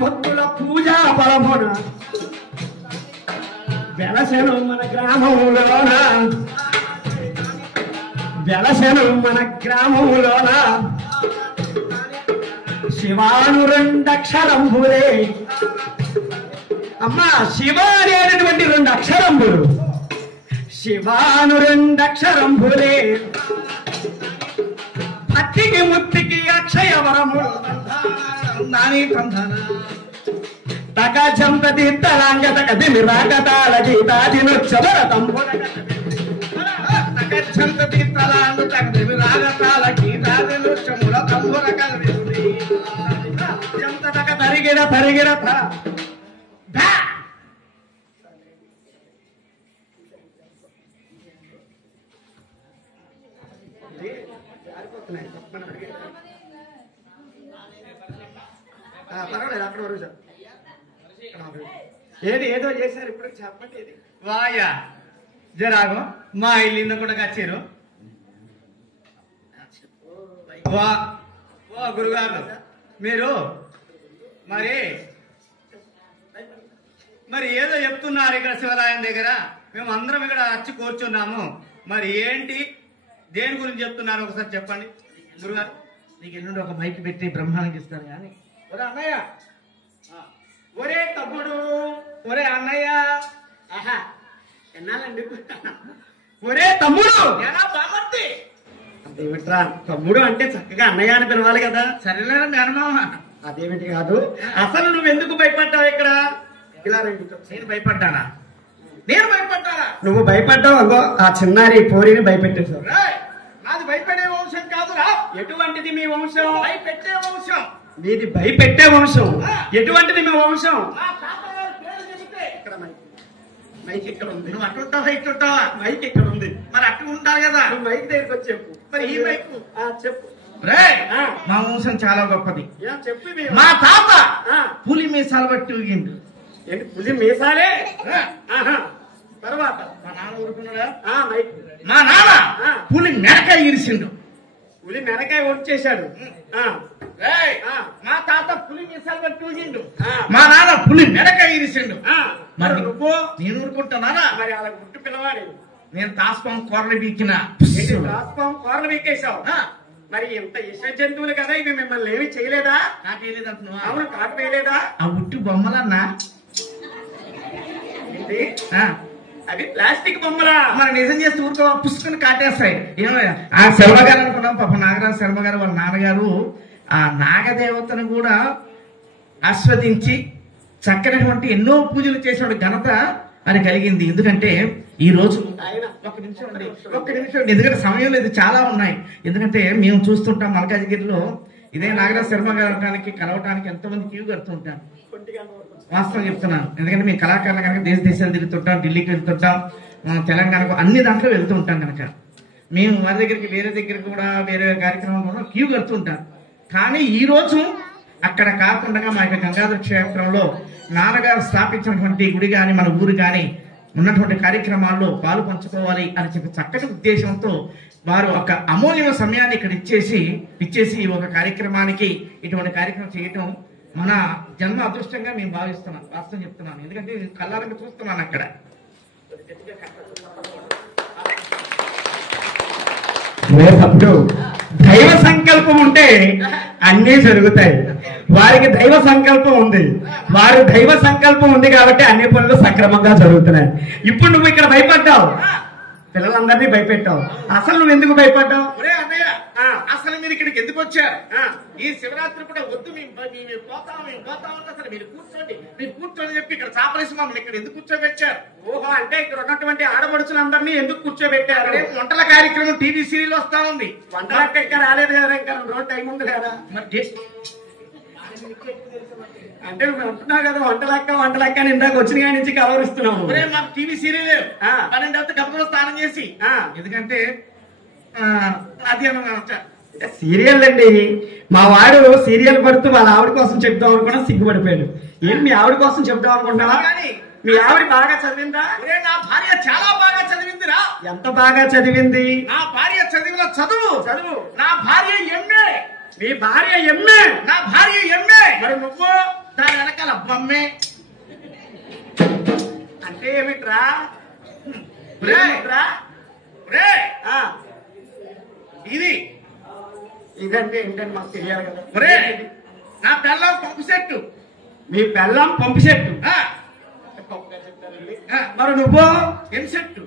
భక్తుల పూజా బలమున వెలసెను మన గ్రామంలోన శివాను రెండక్షరంబులే అమ్మా శివ అనేటటువంటి 2 అక్షరంబులు శివాను రెండక్షరంబులే భక్తికి ముక్తికి అక్షయ వరము నాని కంధన తక చంపతి తలాంగ తక దిమి రాగతాల గీతాదినొచ్చవర తంబుర తక చంపతి తలాంగ తక దిమి రాగతాల గీతాదినొచ్చముల తంబుర కలవిది చంత తక తరిగిర ధ పర్వాలేదు అక్కడ వరకు సార్ ఏదో చేశారు ఇప్పుడు చెప్పండి ఏది వాయా జరాగో మా ఇల్లు కూడా వచ్చారు వా గురుగారు మీరు మరి ఏదో చెప్తున్నారు ఇక్కడ శివరాయం దగ్గర మేము అందరం ఇక్కడ వచ్చి కూర్చున్నాము మరి ఏంటి దేని గురించి చెప్తున్నారు ఒకసారి చెప్పండి గురుగారు నీకు ఎన్నుండి ఒక మైక్ పెట్టి బ్రహ్మాండం ఇస్తారు కానీ ఒరే అన్నయ్య ఒరే తమ్ముడు ఒరే అన్నయ్య ఆహా ఎన్నాలండి ఒరే తమ్ముడు ఎలా బామర్తి అదేమిట్రా తమ్ముడు అంటే చక్కగా అన్నయ్య అని పిలవాలి కదా సరేనా మేనమామ అదేమిటి కాదు అసలు నువ్వు ఎందుకు భయపడ్డావు ఇక్కడ ఇలా నేను భయపడ్డానా నువ్వు భయపడ్డావు అగో ఆ చిన్నారి పోరిని భయపెట్టేశావు నాది భయపడే వంశం కాదురా ఎటువంటిది మీ వంశం భయపెట్టే వంశం మీది భయపెట్టే వంశం ఎటువంటిది మీ వంశం మైక్ ఇక్కడ ఉంది నువ్వు అట్టుంటావా ఇట్టుంటావా మైక్ ఇక్కడ ఉంది మరి అట్టు ఉంటారు కదా నువ్వు మైక్ దగ్గరికి వచ్చి చెప్పు మరి ఈ మైక్ చెప్పు మా వంశం చాలా గొప్పది చెప్పి మా తాత పులి మీసాలు బట్టి ఊగిండు ఏంటి పులి మీసాలే తర్వాత మా నాన్న ఊరుకున్నాడా మా నాన్న పులి మెరకాయ ఇరిసిండు పులి మెరకాయ వచ్చేసాడు మా తాత పులి మీసాలు బట్టి ఊగిండు మా నాన్న పులి మెరకాయ ఇరిసిండు మరి నువ్వు నేను ఊరుకుంటున్నానా మరి అలా గుట్టు పిల్లవాడి నేను తాస్పాం కూరలు బీకిన తాస్పాం కూరలు బీకేశావు మరి ఇంత ఇష్ట జంతువులు కదా ఇవి మిమ్మల్ని ఏమి చేయలేదా కాటు వేయలేదు అంటున్నావా అవును కాటు వేయలేదా ఆ ఉట్టి బొమ్మలన్నా అవి ప్లాస్టిక్ బొమ్మలా మరి నిజం చేస్తే ఊరుకో పుస్తకం కాటేస్తాయి ఏమయ్యా ఆ శర్మ గారు అనుకున్నాం పాప నాగరాజు శర్మ గారు వాళ్ళ నాన్నగారు ఆ నాగదేవతను కూడా ఆస్వాదించి చక్కనటువంటి ఎన్నో పూజలు చేసిన ఘనత అని కలిగింది ఎందుకంటే ఈ రోజు ఒక్క నిమిషం ఎందుకంటే సమయం లేదు చాలా ఉన్నాయి ఎందుకంటే మేము చూస్తుంటాం మల్కాజ్గిరిలో ఇదే నాగరాజు శర్మ గారికి కలవటానికి ఎంతో మంది క్యూ కడుతుంటాం వాస్తవం చెప్తున్నాను ఎందుకంటే మేము కళాకారులు కనుక దేశాలు తిరుగుతుంటాం ఢిల్లీకి వెళ్తుంటాం తెలంగాణకు అన్ని దాంట్లో వెళ్తూ ఉంటాం కనుక మేము వారి దగ్గరికి వేరే దగ్గరికి కూడా వేరే కార్యక్రమంలో క్యూ కడుతుంటాం కానీ ఈ రోజు అక్కడ కాకుండా మా యొక్క గంగాధర క్షేత్రంలో నాన్నగారు స్థాపించినటువంటి గుడి కానీ మన ఊరు కానీ ఉన్నటువంటి కార్యక్రమాల్లో పాలు పంచుకోవాలి అని చెప్పి చక్కటి ఉద్దేశంతో వారు ఒక అమూల్యమైన సమయాన్ని ఇక్కడ ఇచ్చేసి ఒక కార్యక్రమానికి ఇటువంటి కార్యక్రమం చేయటం మన జన్మ అదృష్టంగా మేము భావిస్తున్నాం వాస్తవం చెప్తున్నాను ఎందుకంటే కళ్ళారంగా చూస్తున్నాను అక్కడ దైవ సంకల్పం ఉంటే అన్నీ జరుగుతాయి వారికి దైవ సంకల్పం ఉంది దైవ సంకల్పం ఉంది కాబట్టి అన్ని పనులు సక్రమంగా జరుగుతున్నాయి ఇప్పుడు నువ్వు ఇక్కడ భయపడ్డావు పిల్లలందరినీ భయపెట్టావు అసలు నువ్వు ఎందుకు భయపడ్డావు అసలు మీరు ఇక్కడికి ఎందుకు వచ్చారు ఈ శివరాత్రి కూడా వద్దు మేము పోతాం అసలు మీరు కూర్చోని చెప్పి ఇక్కడ చాపలేసి మమ్మల్ని ఇక్కడ ఎందుకు కూర్చోబెట్టారు ఓహో అంటే ఇక్కడ ఉన్నటువంటి ఆడపడుచులందరినీ ఎందుకు కూర్చోబెట్టారు వంటల కార్యక్రమం టీవీ సీరియల్ వస్తా ఉంది వంటలక్క ఇంకా రాలేదు కదా ఇంకా 2 రోజులు టైం ఉంది కదా మరి అంటే నువ్వు అంటున్నావు కదా వంటలక్క అని ఇందాక వచ్చిన కాడి నుంచి కలవరిస్తున్నావు మాకు టీవీ సీరియల్ 12 గబగబా స్నానం చేసి ఎందుకంటే అది సీరియల్ అండి మా వాడు సీరియల్ పడుతూ వాళ్ళ ఆవిడ కోసం చెప్దాం అనుకున్నా సిగ్గుపడిపోయాడు ఏం మీ ఆవిడ కోసం చెప్దాం అనుకుంటున్నావా మీ ఆవిడ బాగా చదివిందా నా భార్య చాలా బాగా చదివిందిరా ఎంత బాగా చదివింది నా భార్య చదివిన చదువు నా భార్య మీ భార్య ఎమ్మె. నా భార్య ఎమ్మె. మరి నువ్వు దాని వెనకాల బొమ్మే. అంటే ఏమిట్రా? ఇది ఇదంటే ఏంటని మాకు తెలియాలి కదా. నా పిల్లం పంపు సెట్టు. మీ పెళ్ళం పంపు సెట్టు. మరి నువ్వు ఎంసెట్టు.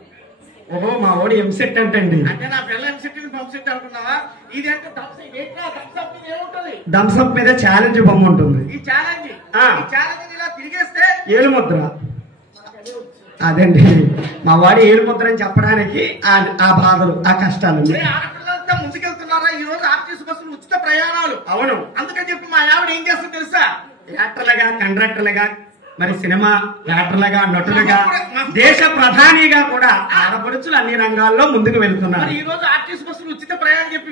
ఓహో, మా ఓడి ఎంసెట్ అంటండి. అంటే నా పిల్ల ఎంసెట్ పంపు సెట్ అనుకున్నావా? ఇది అంటే థమ్స్అప్ మీద ఛాలెంజ్ బొమ్మ ఉంటుంది. ఈ ఛాలెంజ్ ఇలా తిరిగేస్తే ఏలు ముద్ర. అదండి మా వాడి ఏలు ముద్ర అని చెప్పడానికి ఆ బాధలు, ఆ కష్టాలు. ఆడపిల్లలంతా ముందుకెళ్తున్నారా ఈ రోజు? ఆర్టీసీ బస్సులు ఉచిత ప్రయాణాలు. అవును. అందుకని చెప్పి మా ఆవిడ ఏం చేస్తుంది తెలుసా? యాక్టర్లుగా, కండక్టర్లుగా, మరి సినిమా యాక్టర్లుగా, నటులుగా, దేశ ప్రధానిగా కూడా ఆడపడుచులు అన్ని రంగాల్లో ముందుకు వెళ్తున్నారు. ఈ రోజు ఆర్టీసీ బస్సులు ఉచిత ప్రయాణం చెప్పి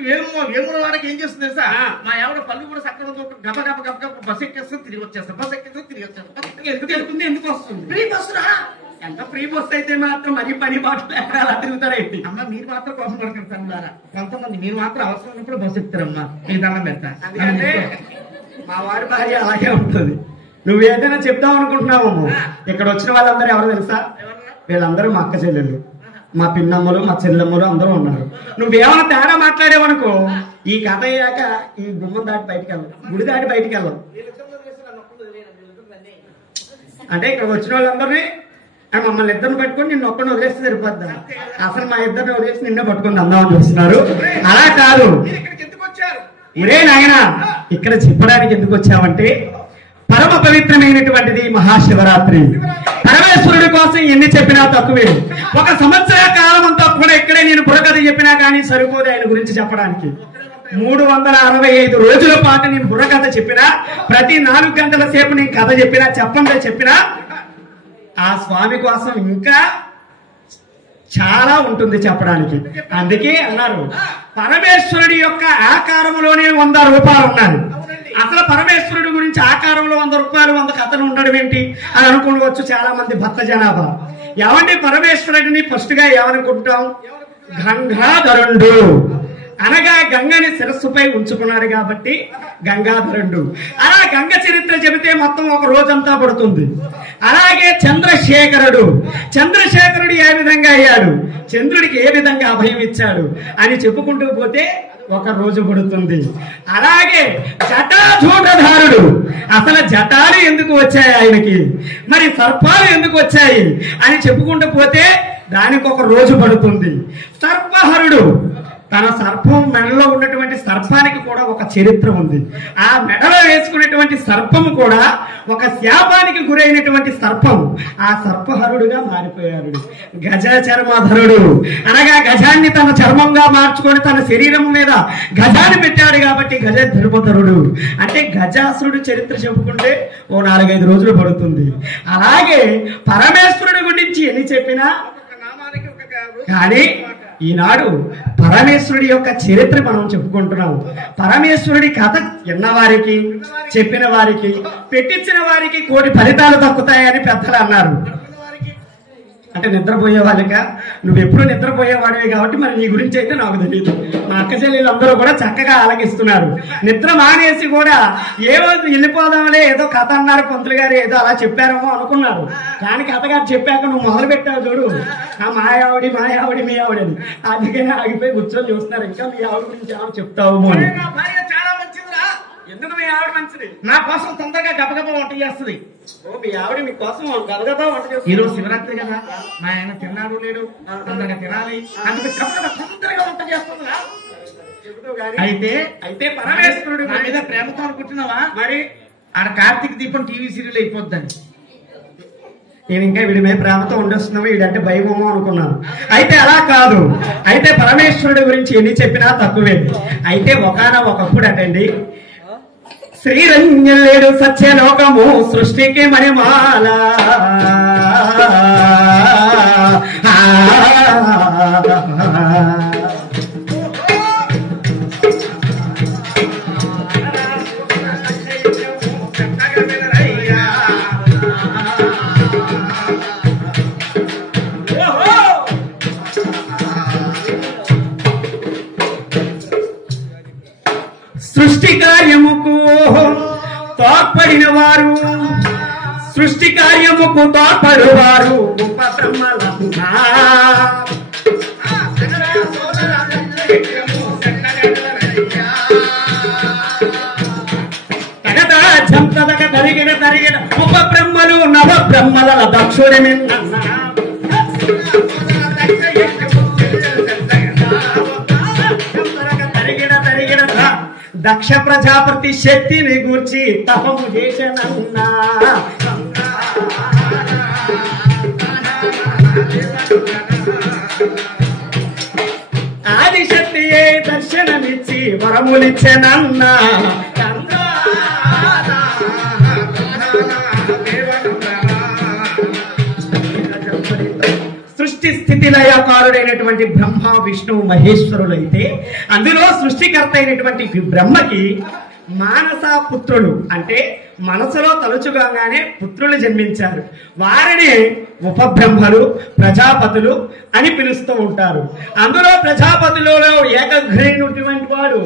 వేముల వాడికి ఏం చేస్తుంది తెలుసా? మా ఆవిడ పళ్ళు కూడా సక్రమంతో గబ గబ గబ గబ బస్సు ఎక్కేస్తుంది, తిరిగి వచ్చేస్తాం, బస్సు ఎక్కేస్తుంది, తిరిగి వచ్చేస్తాం. ఎందుకు తెలుస్తుంది? ఎందుకు వస్తుంది? ఫ్రీ బస్సురా. ఎంత ఫ్రీ బస్సు అయితే మాత్రం మరి పని పాటలు ఎక్కడ అలా తిరుగుతారేంటి? అమ్మ మీరు మాత్రం కోసం పడుకుంటారా? కొంతమంది మీరు మాత్రం అవసరం ఉన్నప్పుడు బస్సు ఎక్కుతారమ్మా. మీ దండం పెడతా. మా వాడి భార్య అలాగే ఉంటుంది. నువ్వు ఏదైనా చెప్తావు అనుకుంటున్నావు. ఇక్కడ వచ్చిన వాళ్ళందరూ ఎవరు తెలుసా? వీళ్ళందరూ మా అక్క చెల్లెళ్ళు, మా పిన్నమ్మలు, మా చెల్లెమ్మలు అందరూ ఉన్నారు. నువ్వేమైనా తేడా మాట్లాడేవనుకో ఈ కథ అయ్యాక ఈ గుమ్మం దాటి బయటికి వెళ్ళవు, గుడి దాటి బయటికి వెళ్ళవు. అంటే ఇక్కడ వచ్చిన వాళ్ళందరినీ మమ్మల్ని ఇద్దరిని పట్టుకొని నిన్ను ఒక్కడిని వదిలేస్తే సరిపోద్దా? అసలు మా ఇద్దరిని వదిలేసి నిన్నే పట్టుకొని అందామని చూస్తున్నారు. అలా కాదు. ఇదే నాయన ఇక్కడ చెప్పడానికి ఎందుకు వచ్చావంటే పరమ పవిత్రమైనటువంటిది మహాశివరాత్రి. పరమేశ్వరుడి కోసం ఎన్ని చెప్పినా తక్కువే. ఒక సంవత్సర కాలం అంతా కూడా ఇక్కడే నేను బుర్రకథ చెప్పినా కానీ సరిపోదు ఆయన గురించి చెప్పడానికి. 365 రోజుల పాటు నేను బుర్రకథ చెప్పినా, ప్రతి 4 గంటల సేపు నేను కథ చెప్పినా, చెప్పినా ఆ స్వామి కోసం ఇంకా చాలా ఉంటుంది చెప్పడానికి. అందుకే అన్నారు పరమేశ్వరుడి యొక్క ఆకారంలోనే 100 రూపాయలు ఉన్నాయి. అసలు పరమేశ్వరుడి గురించి ఆకారంలో 100 రూపాయలు 100 కథలు ఉండడం ఏంటి అని అనుకోవచ్చు చాలా మంది భక్త జనాభా. ఏమంటే పరమేశ్వరుడిని ఫస్ట్ గా ఏమనుకుంటాం? గంగాధరుడు అనగా గంగని శిరస్సుపై ఉంచుకున్నాడు కాబట్టి గంగాధరుడు. అలా గంగ చరిత్ర చెబితే మొత్తం ఒక రోజంతా పడుతుంది. అలాగే చంద్రశేఖరుడు ఏ విధంగా అయ్యాడు, చంద్రుడికి ఏ విధంగా అభయం ఇచ్చాడు అని చెప్పుకుంటూ పోతే ఒక రోజు పడుతుంది. అలాగే జటాజూటధారుడు, అసలు జటాలు ఎందుకు వచ్చాయి ఆయనకి, మరి సర్పాలు ఎందుకు వచ్చాయి అని చెప్పుకుంటూ పోతే దానికి ఒక రోజు పడుతుంది. సర్పహరుడు, తన సర్పం మెడలో ఉన్నటువంటి సర్పానికి కూడా ఒక చరిత్ర ఉంది. ఆ మెడలో వేసుకున్నటువంటి సర్పము కూడా ఒక శాపానికి గురైనటువంటి సర్పం. ఆ సర్పహరుడుగా మారిపోయాడు. గజ చర్మధరుడు అనగా గజాన్ని తన చర్మంగా మార్చుకొని తన శరీరం మీద గజాన్ని పెట్టాడు కాబట్టి గజ ధర్మధరుడు. అంటే గజాసురుడు చరిత్ర చెప్పుకుంటే ఓ 4-5 రోజులు పడుతుంది. అలాగే పరమేశ్వరుడి గురించి ఎన్ని చెప్పినా కానీ ఈనాడు పరమేశ్వరుడి యొక్క చరిత్ర మనం చెప్పుకుంటున్నాం. పరమేశ్వరుడి కథ విన్నవారికి, చెప్పిన వారికి, పెట్టించిన వారికి 1 కోటి ఫలితాలు దక్కుతాయని పెద్దలు అన్నారు. అంటే నిద్రపోయే వాళ్ళక, నువ్వు ఎప్పుడు నిద్రపోయేవాడివి కాబట్టి మరి నీ గురించి అయితే నాకు తెలియదు. మా అక్క చెల్లెళ్ళందరూ కూడా చక్కగా ఆలకిస్తున్నారు. నిద్ర మానేసి కూడా ఏదో వెళ్ళిపోదాంలే, ఏదో కథ అన్నారు పంతులు గారు, ఏదో అలా చెప్పారేమో అనుకున్నారు. కానీ కథగారు చెప్పాక నువ్వు మొదలు పెట్టావు చూడు, ఆ మాయావిడి మీ ఆవిడని, అందుకనే ఆగిపోయి కూర్చొని చూస్తున్నారు. ఇంకా మీ ఆవిడ గురించి ఏమో చెప్తావు అని. చాలా మంచిదిరా. ఎందుకు మీ ఆవిడ మంచిది? నా కోసం తొందరగా గబగబ వంట చేస్తుంది. మీ ఆవిడ మీకోసం గబగబా వంట చేస్తుంది. ఈ రోజు శివరాత్రి కదా, మా ఆయన తిన్నాడు లేడు, తొందరగా తినాలి, అందుకు గబగబ తొందరగా వంట చేస్తుందిరా. అయితే పరమేశ్వరుడు నా మీద ప్రేమతో అనుకుంటున్నావా? మరి ఆడ కార్తీక దీపం టీవీ సీరియల్ అయిపోద్దని నేను ఇంకా వీడి మీద ప్రేమతో ఉండొస్తున్నాము, వీడంటే భయమేమో అనుకున్నాను. అయితే అలా కాదు. అయితే పరమేశ్వరుడి గురించి ఎన్ని చెప్పినా తక్కువే. అయితే ఒకప్పుడు అటండి శ్రీరంజలేడు సత్యలోకము సృష్టికి మణిమాల, సృష్టి కార్యముకు తోడ్పడిన వారు, సృష్టి కార్యముకు తోడ్పడువారు ఉపబ్రహ్మలన్నా. జంతదక తరిగిన తరిగిన ఉపబ్రహ్మలు నవబ్రహ్మల దక్షుడమిన్న. తరిగిన తరిగిన దక్ష ప్రజాపతి శక్తిని గూర్చి తపము చేసనన్నా. ఆదిశక్తియే దర్శనమిచ్చి వరములిచ్చెనన్నా. సృష్టి స్థితి లయకారుడైనటువంటి బ్రహ్మ విష్ణువు మహేశ్వరులైతే అందులో సృష్టికర్త అయినటువంటి బ్రహ్మకి మానస పుత్రులు అంటే మనసులో తలుచుగానే పుత్రులు జన్మించారు. వారిని ఉపబ్రహ్మలు ప్రజాపతులు అని పిలుస్తూ ఉంటారు. అందులో ప్రజాపతులలో ఏకగ్రీనుటువంటి వాడు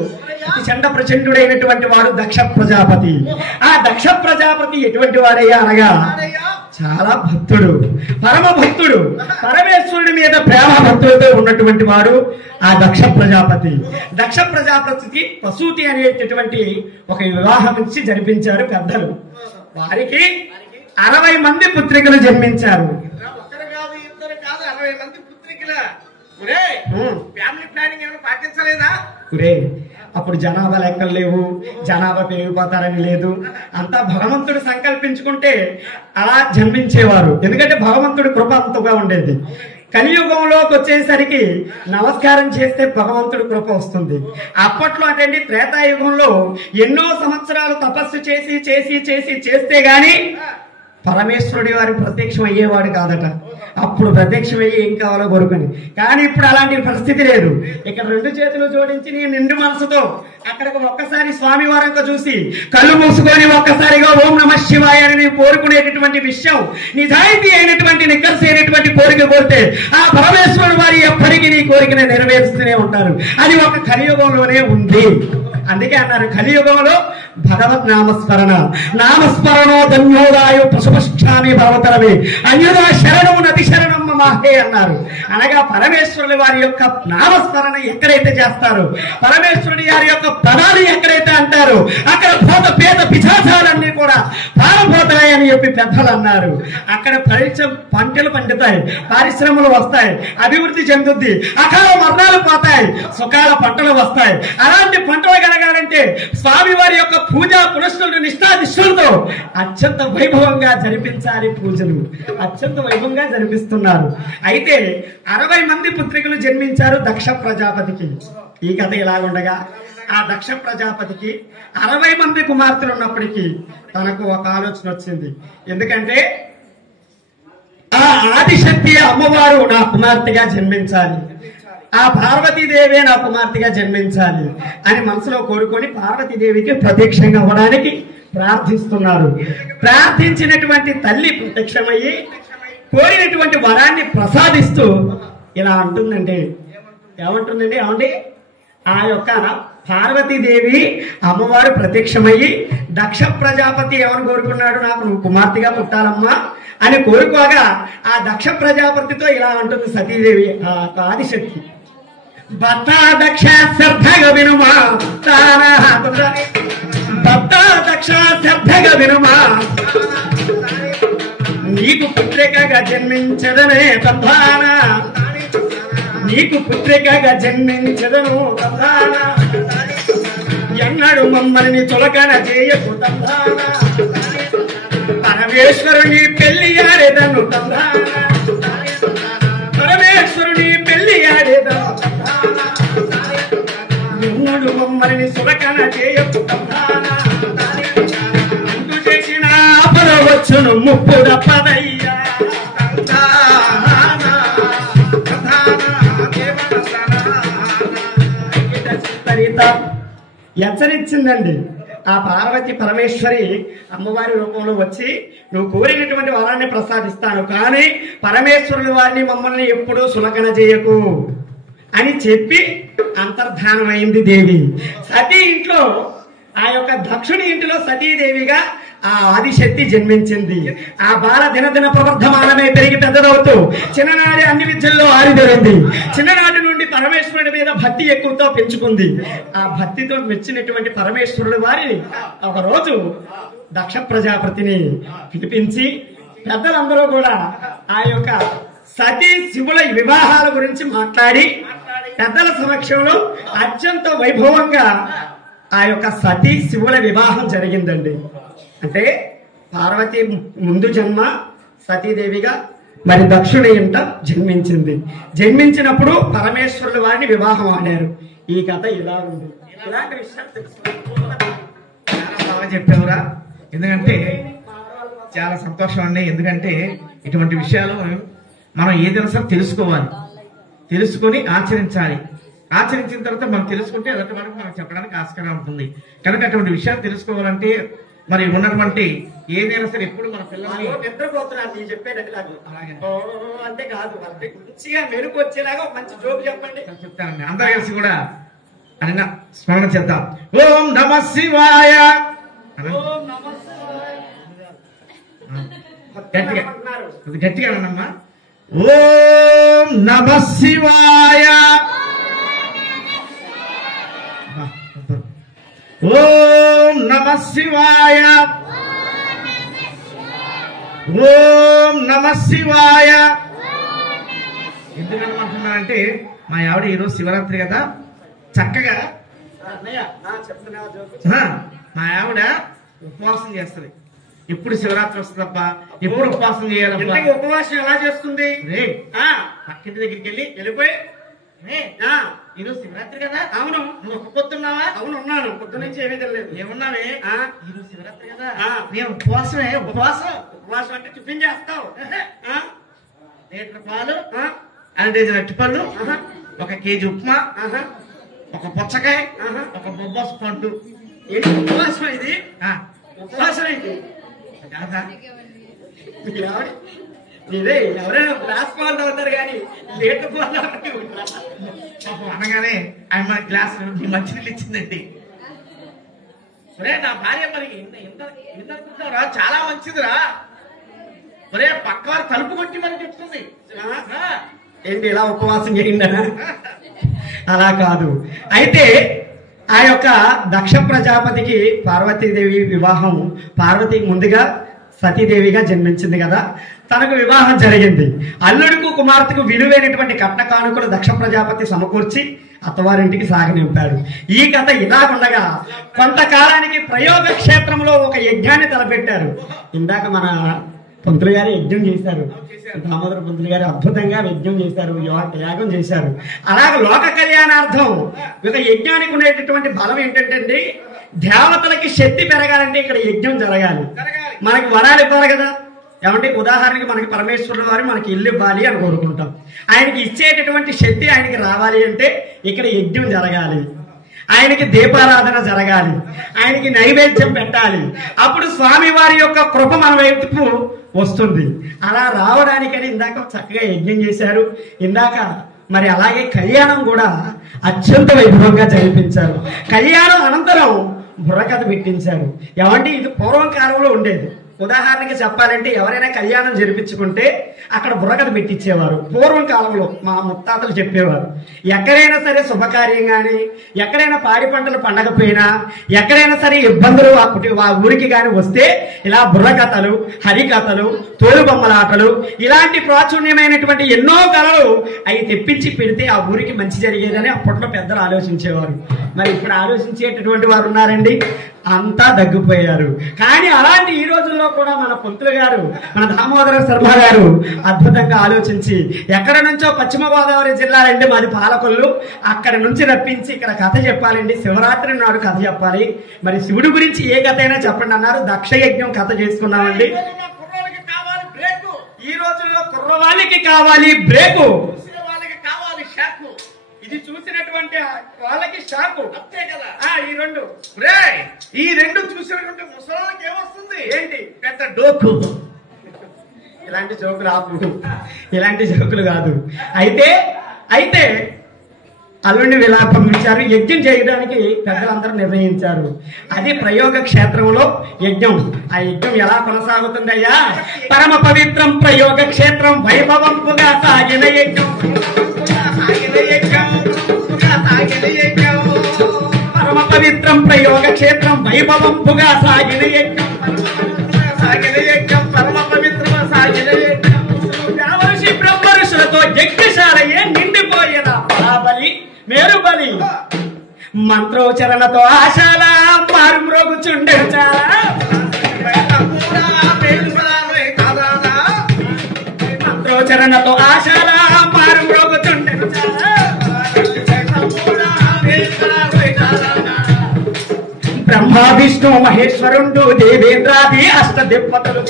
అతి చండ ప్రచండుడైనటువంటి వాడు దక్ష ప్రజాపతి. ఆ దక్ష ప్రజాపతి ఎటువంటి వాడయ్యా అనగా చాలా భక్తుడు, పరమ భక్తుడు, పరమేశ్వరుడి మీద ప్రేమ భక్తులతో ఉన్నటువంటి వాడు ఆ దక్ష ప్రజాపతి. దక్ష ప్రజాపతికి ప్రసూతి అనేటటువంటి ఒక వివాహం ఇచ్చి జరిపించారు పెద్దలు. వారికి 60 మంది పుత్రికలు జన్మించారు. ఒకరు కాదు, ఇద్దరు కాదు, 60 మంది పుత్రికల. ఫ్యామిలీ ప్లానింగ్ ఏమైనా పాటించలేదా? అప్పుడు జనాభా లెక్కలు లేవు, జనాభా పెరిగిపోతారని లేదు. అంతా భగవంతుడు సంకల్పించుకుంటే అలా జన్మించేవారు. ఎందుకంటే భగవంతుడి కృప అంతగా ఉండేది. కలియుగంలోకి వచ్చేసరికి నమస్కారం చేస్తే భగవంతుడి కృప వస్తుంది. అప్పట్లో అంటే త్రేతాయుగంలో ఎన్నో సంవత్సరాలు తపస్సు చేసి చేసి చేసి చేస్తే గాని పరమేశ్వరుడి వారి ప్రత్యక్షం అయ్యేవాడు కాదట. అప్పుడు ప్రత్యక్షం అయ్యి ఏం కావాలో కోరుకొని. కానీ ఇప్పుడు అలాంటి పరిస్థితి లేదు. ఇక్కడ 2 చేతులు జోడించి నీ నిండు మనసుతో అక్కడికి ఒక్కసారి స్వామి వారంక చూసి కళ్ళు మూసుకొని ఒక్కసారిగా ఓం నమః శివాయ అని కోరుకునేటటువంటి విషయం నిజాయితీ అయినటువంటి నిక్కర్స్ అయినటువంటి కోరిక కోరితే ఆ పరమేశ్వరుడు వారి ఎప్పటికీ నీ కోరికను నెరవేరుస్తూనే ఉంటారు. అది ఒక కలియుగంలోనే ఉంది. అందుకే అన్నారు కలియుగంలో భగవద్ నామస్మరణ. నామస్మరణో ధన్యోదాయు పశుపక్షామి భవతరమే అన్యుదా శరణము నతి శరణం మమాహే అన్నారు. అనగా పరమేశ్వరుడి వారి యొక్క నామస్మరణ ఎక్కడైతే చేస్తారో, పరమేశ్వరుడి వారి యొక్క పదాలు ఎక్కడైతే అంటారో అక్కడ భూత పేద పిశాచాలన్నీ కూడా పారపోతాయని చెప్పి పెద్దలు అన్నారు. అక్కడ పంటలు పండుతాయి, పరిశ్రమలు వస్తాయి, అభివృద్ధి చెందుద్ది, అకాల మరణాలు పోతాయి, సుఖాల పంటలు వస్తాయి. అలాంటి పంటలు కలగాలంటే స్వామి వారి యొక్క పూజా పునశ్చరులు నిష్ఠానిష్ఠులతో అత్యంత వైభవంగా జరిపించాలి. పూజలు అత్యంత వైభవంగా జరిపిస్తున్నారు. అయితే 60 మంది పుత్రికలు జన్మించారు దక్ష ప్రజాపతికి. ఈ కథ ఇలాగుండగా ఆ దక్ష ప్రజాపతికి 60 మంది కుమార్తెలు ఉన్నప్పటికీ తనకు ఒక ఆలోచన వచ్చింది. ఎందుకంటే ఆ ఆదిశక్తి అమ్మవారు నా కుమార్తెగా జన్మించాలి, ఆ పార్వతీదేవే నా కుమార్తెగా జన్మించాలి అని మనసులో కోరుకొని పార్వతీదేవికి ప్రత్యక్షంగా అవ్వడానికి ప్రార్థిస్తున్నారు. ప్రార్థించినటువంటి తల్లి ప్రత్యక్షమయ్యి కోరినటువంటి వరాన్ని ప్రసాదిస్తూ ఇలా అంటుందండి. ఏమంటుందండి? ఏమండి? ఆ యొక్క పార్వతీదేవి అమ్మవారు ప్రత్యక్షమయ్యి దక్ష ప్రజాపతి ఏమని కోరుకున్నాడు? నాకు నువ్వు కుమార్తెగా పుట్టాలమ్మా అని కోరుకోగా ఆ దక్ష ప్రజాపతితో ఇలా అంటుంది సతీదేవి ఆదిశక్తి. భర్త దక్ష శ్రద్ధగా వినుమా, భర్త దక్ష శ్రద్ధగా వినుమా, నీకు పుత్రికగా జన్మించదనే తంధాన, నీకు పుత్రికగా జన్మించదను తంధాన, ఎన్నడు మమ్మల్ని చులకన చేయకు తంధాన, పరమేశ్వరుని పెళ్లి ఆడేదను తంధాన, పరమేశ్వరుని పెళ్లి ఆడేదను తంధాన, ఎన్నడు మమ్మల్ని చులకన చేయకు తంధాన, అందు చేసిన ఆపద వచ్చును ముప్పు తప్పదయ్యా. హెచ్చరించిందండి. ఆ పార్వతి పరమేశ్వరి అమ్మవారి రూపంలో వచ్చి నువ్వు కోరినటువంటి వరాన్ని ప్రసాదిస్తాను, కానీ పరమేశ్వరుని వారిని మమ్మల్ని ఎప్పుడూ సులకన చేయకు అని చెప్పి అంతర్ధానమైంది దేవి. సతీ ఇంట్లో ఆ యొక్క దక్షుని ఇంటిలో సతీదేవిగా ఆ ఆదిశక్తి జన్మించింది. ఆ బాల దినదిన ప్రవర్ధమానమే పెరిగి పెద్దదవుతూ చిన్ననాటి అన్ని విద్యల్లో ఆరిదొరింది. చిన్ననాటి నుండి పరమేశ్వరుడి మీద భక్తి ఎక్కువతో పెంచుకుంది. ఆ భక్తితో మెచ్చినటువంటి పరమేశ్వరుడు వారిని ఒక రోజు దక్ష ప్రజాపతిని పిలిపించి పెద్దలందరూ కూడా ఆ యొక్క సతీ శివుల వివాహాల గురించి మాట్లాడి పెద్దల సమక్షంలో అత్యంత వైభవంగా ఆ యొక్క సతీ శివుల వివాహం జరిగిందండి. అంటే పార్వతి ముందు జన్మ సతీదేవిగా, మరి దక్షుని ఇంట జన్మించింది. జన్మించినప్పుడు పరమేశ్వరుడు వారిని వివాహం ఆడారు. ఈ కథ ఇలా ఉంది. ఇలాంటి విషయాలు తెలుసుకోవాలి. చాలా బాగా చెప్పావురా. ఎందుకంటే చాలా సంతోషం అండి. ఎందుకంటే ఇటువంటి విషయాలు మనం ఏదైనా సరే తెలుసుకోవాలి, తెలుసుకొని ఆచరించాలి. ఆచరించిన తర్వాత మనం తెలుసుకుంటే అదొక వరకు మనం చెప్పడానికి ఆస్కారం ఉంటుంది. కనుక అటువంటి విషయాలు తెలుసుకోవాలంటే మరి ఉన్నటువంటి ఏదైనా సరే ఎప్పుడు మన పిల్లలు నిద్రపోతున్నారు. నేను చెప్పేటట్టు అంటే కాదు, మంచిగా మెరుగు వచ్చేలాగా మంచి జోక్ చెప్పండి. చెప్తానండి. అందరూ కలిసి కూడా అని స్మరణ చేద్దాం. ఓం నమః శివాయ. గట్టిగా గట్టిగా అన్నమ్మా. ఓం నమః శివాయ. ఓం నమః శివాయ. ఓం నమః శివాయ. ఎందుకనుకుంటున్నానంటే మా ఆవిడ ఈరోజు శివరాత్రి కదా, చక్కగా మా ఆవిడ ఉపవాసం చేస్తుంది. ఎప్పుడు శివరాత్రి వస్తుందబ్బా, ఎప్పుడు ఉపవాసం చేయాలబ్బా. ఉపవాసం ఎలా చేస్తుంది? పక్కింటి దగ్గరికి వెళ్ళిపోయి ఈరోజు శివరాత్రి కదా. అవును. నువ్వు ఒక్క పొద్దున్నావా? అవును, ఉన్నాను. పొద్దు నుంచి ఏమీ తెలియదు. ఏమున్నావే? ఈరోజు శివరాత్రి కదా, నేను ఉపవాసమే. ఉపవాసం ఉపవాసం అంటే టిఫిన్ చేస్తావు. లీటర్ పాలు, 2 అరటిపళ్ళు, 1 కేజీ ఉప్మా, 1 పుచ్చకాయ, 1 బొబ్బాసు పండు. ఏంటి ఉపవాసం ఇది? ఉపవాసం ఏంటి కాదా? ఇదే ఎవరైనా గ్లాస్ పాలు తాగుతారు కానీ లీటర్ పాలు అనగానే ఆయన మన గ్లాస్ మంచినీళ్ళు ఇచ్చిందండి. ఒరే నా భార్య మరి ఎందుకుంటున్నారా, చాలా మంచిదిరా. ఒరే పక్క వారు తలుపు కొట్టి మరి చెప్తుంది. ఏంటి ఇలా ఉపవాసం చేయండి? అలా కాదు. అయితే ఆ యొక్క దక్ష ప్రజాపతికి పార్వతీదేవి వివాహం, పార్వతికి ముందుగా సతీదేవిగా జన్మించింది కదా, తనకు వివాహం జరిగింది. అల్లుడికి కుమార్తెకు విలువైనటువంటి కట్న కానుకలు దక్ష ప్రజాపతి సమకూర్చి అత్తవారింటికి సాగనింపాడు. ఈ కథ ఇలా ఉండగా కొంతకాలానికి ప్రయోగ క్షేత్రంలో ఒక యజ్ఞాన్ని తలపెట్టారు. ఇందాక మన పంతులు గారు యజ్ఞం చేశారు, దామోదర పంతులు గారు అద్భుతంగా యజ్ఞం చేశారు, యాగం చేశారు. అలాగే లోక కళ్యాణార్థం ఒక యజ్ఞానికి ఉండేటటువంటి బలం ఏంటంటే దేవతలకి శక్తి పెరగాలంటే ఇక్కడ యజ్ఞం జరగాలి. మనకి వరాలు ఇవ్వాలి కదా. ఏమంటే ఉదాహరణకి మనకి పరమేశ్వరుడు వారు మనకి ఇల్లు ఇవ్వాలి అని కోరుకుంటాం. ఆయనకి ఇచ్చేటటువంటి శక్తి ఆయనకి రావాలి అంటే ఇక్కడ యజ్ఞం జరగాలి, ఆయనకి దీపారాధన జరగాలి, ఆయనకి నైవేద్యం పెట్టాలి. అప్పుడు స్వామి వారి యొక్క కృప మన వైపు వస్తుంది. అలా రావడానికని ఇందాక చక్కగా యజ్ఞం చేశారు. ఇందాక మరి అలాగే కళ్యాణం కూడా అత్యంత వైభవంగా జరిపించారు. కళ్యాణం అనంతరం బుర్రకథ పెట్టించారు. ఏమంటే ఇది పూర్వం కాలంలో ఉండేది. ఉదాహరణకి చెప్పాలంటే ఎవరైనా కళ్యాణం జరిపించుకుంటే అక్కడ బుర్రకథ పెట్టించేవారు. పూర్వం కాలంలో మా ముత్తాతలు చెప్పేవారు. ఎక్కడైనా సరే శుభకార్యం కానీ, ఎక్కడైనా పాడి పంటలు పండగ పోయినా, ఎక్కడైనా సరే ఇబ్బందులు ఆ ఊరికి కానీ వస్తే ఇలా బుర్రకథలు, హరికథలు, తోలుబొమ్మలాటలు ఇలాంటి ప్రాచుర్యమైనటువంటి ఎన్నో కళలు అవి తెప్పించి పెడితే ఆ ఊరికి మంచి జరిగేదని అప్పట్లో పెద్దలు ఆలోచించేవారు. మరి ఇప్పుడు ఆలోచించేటటువంటి వారు ఉన్నారండి? అంతా దగ్గిపోయారు. కానీ అలాంటి ఈ రోజుల్లో కూడా మన పంతులు గారు, మన దామోదర శర్మ గారు అద్భుతంగా ఆలోచించి ఎక్కడ నుంచో పశ్చిమ గోదావరి జిల్లాలండి మాది పాలకొల్లు, అక్కడ నుంచి రప్పించి ఇక్కడ కథ చెప్పాలండి, శివరాత్రి నాడు కథ చెప్పాలి, మరి శివుడి గురించి ఏ కథ అయినా చెప్పండి అన్నారు. దక్ష యజ్ఞం కథ చేసుకున్నామండి. ఈ రోజుల్లో కుర్రవాళ్ళకి కావాలి బ్రేకు, ఇది చూసినటువంటి వాళ్ళకి షాకు. అంతే కదా. ఈ రెండు చూసినటువంటి ముసలాళ్ళకి ఏమొస్తుంది? ఏంటి? పెద్ద డోకు. ఇలాంటి జోకులు ఆపు, ఇలాంటి జోకులు కాదు. అయితే అల్లుడిని విలాపం ఇచ్చారు. యజ్ఞం చేయడానికి పెద్దలందరూ నిర్ణయించారు. అది ప్రయోగ క్షేత్రంలో యజ్ఞం. ఆ యజ్ఞం ఎలా కొనసాగుతుందయ్యా? పరమ పవిత్రం ప్రయోగ క్షేత్రం వైభవంపుగా సాగిన యజ్ఞం. పరమ పవిత్రం ప్రయోగ క్షేత్రం వైభవంపుగా సాగిన యజ్ఞం. పరమ పవిత్రం సాగిన యజ్ఞం. దేవర్షి బ్రహ్మర్షులతో యజ్ఞశాలయే నిండిపోయిన బలి మేరుబలి. మంత్రోచ్చరణతో ఆశాల మారు మ్రోగుచుండే చాలా. మంత్రోచ్చరణతో ఆశాల మారు మ్రోగుచుండే చాలా. బ్రహ్మ విష్ణు మహేశ్వరుండు దేవేంద్రాది అష్టదిప్పతులు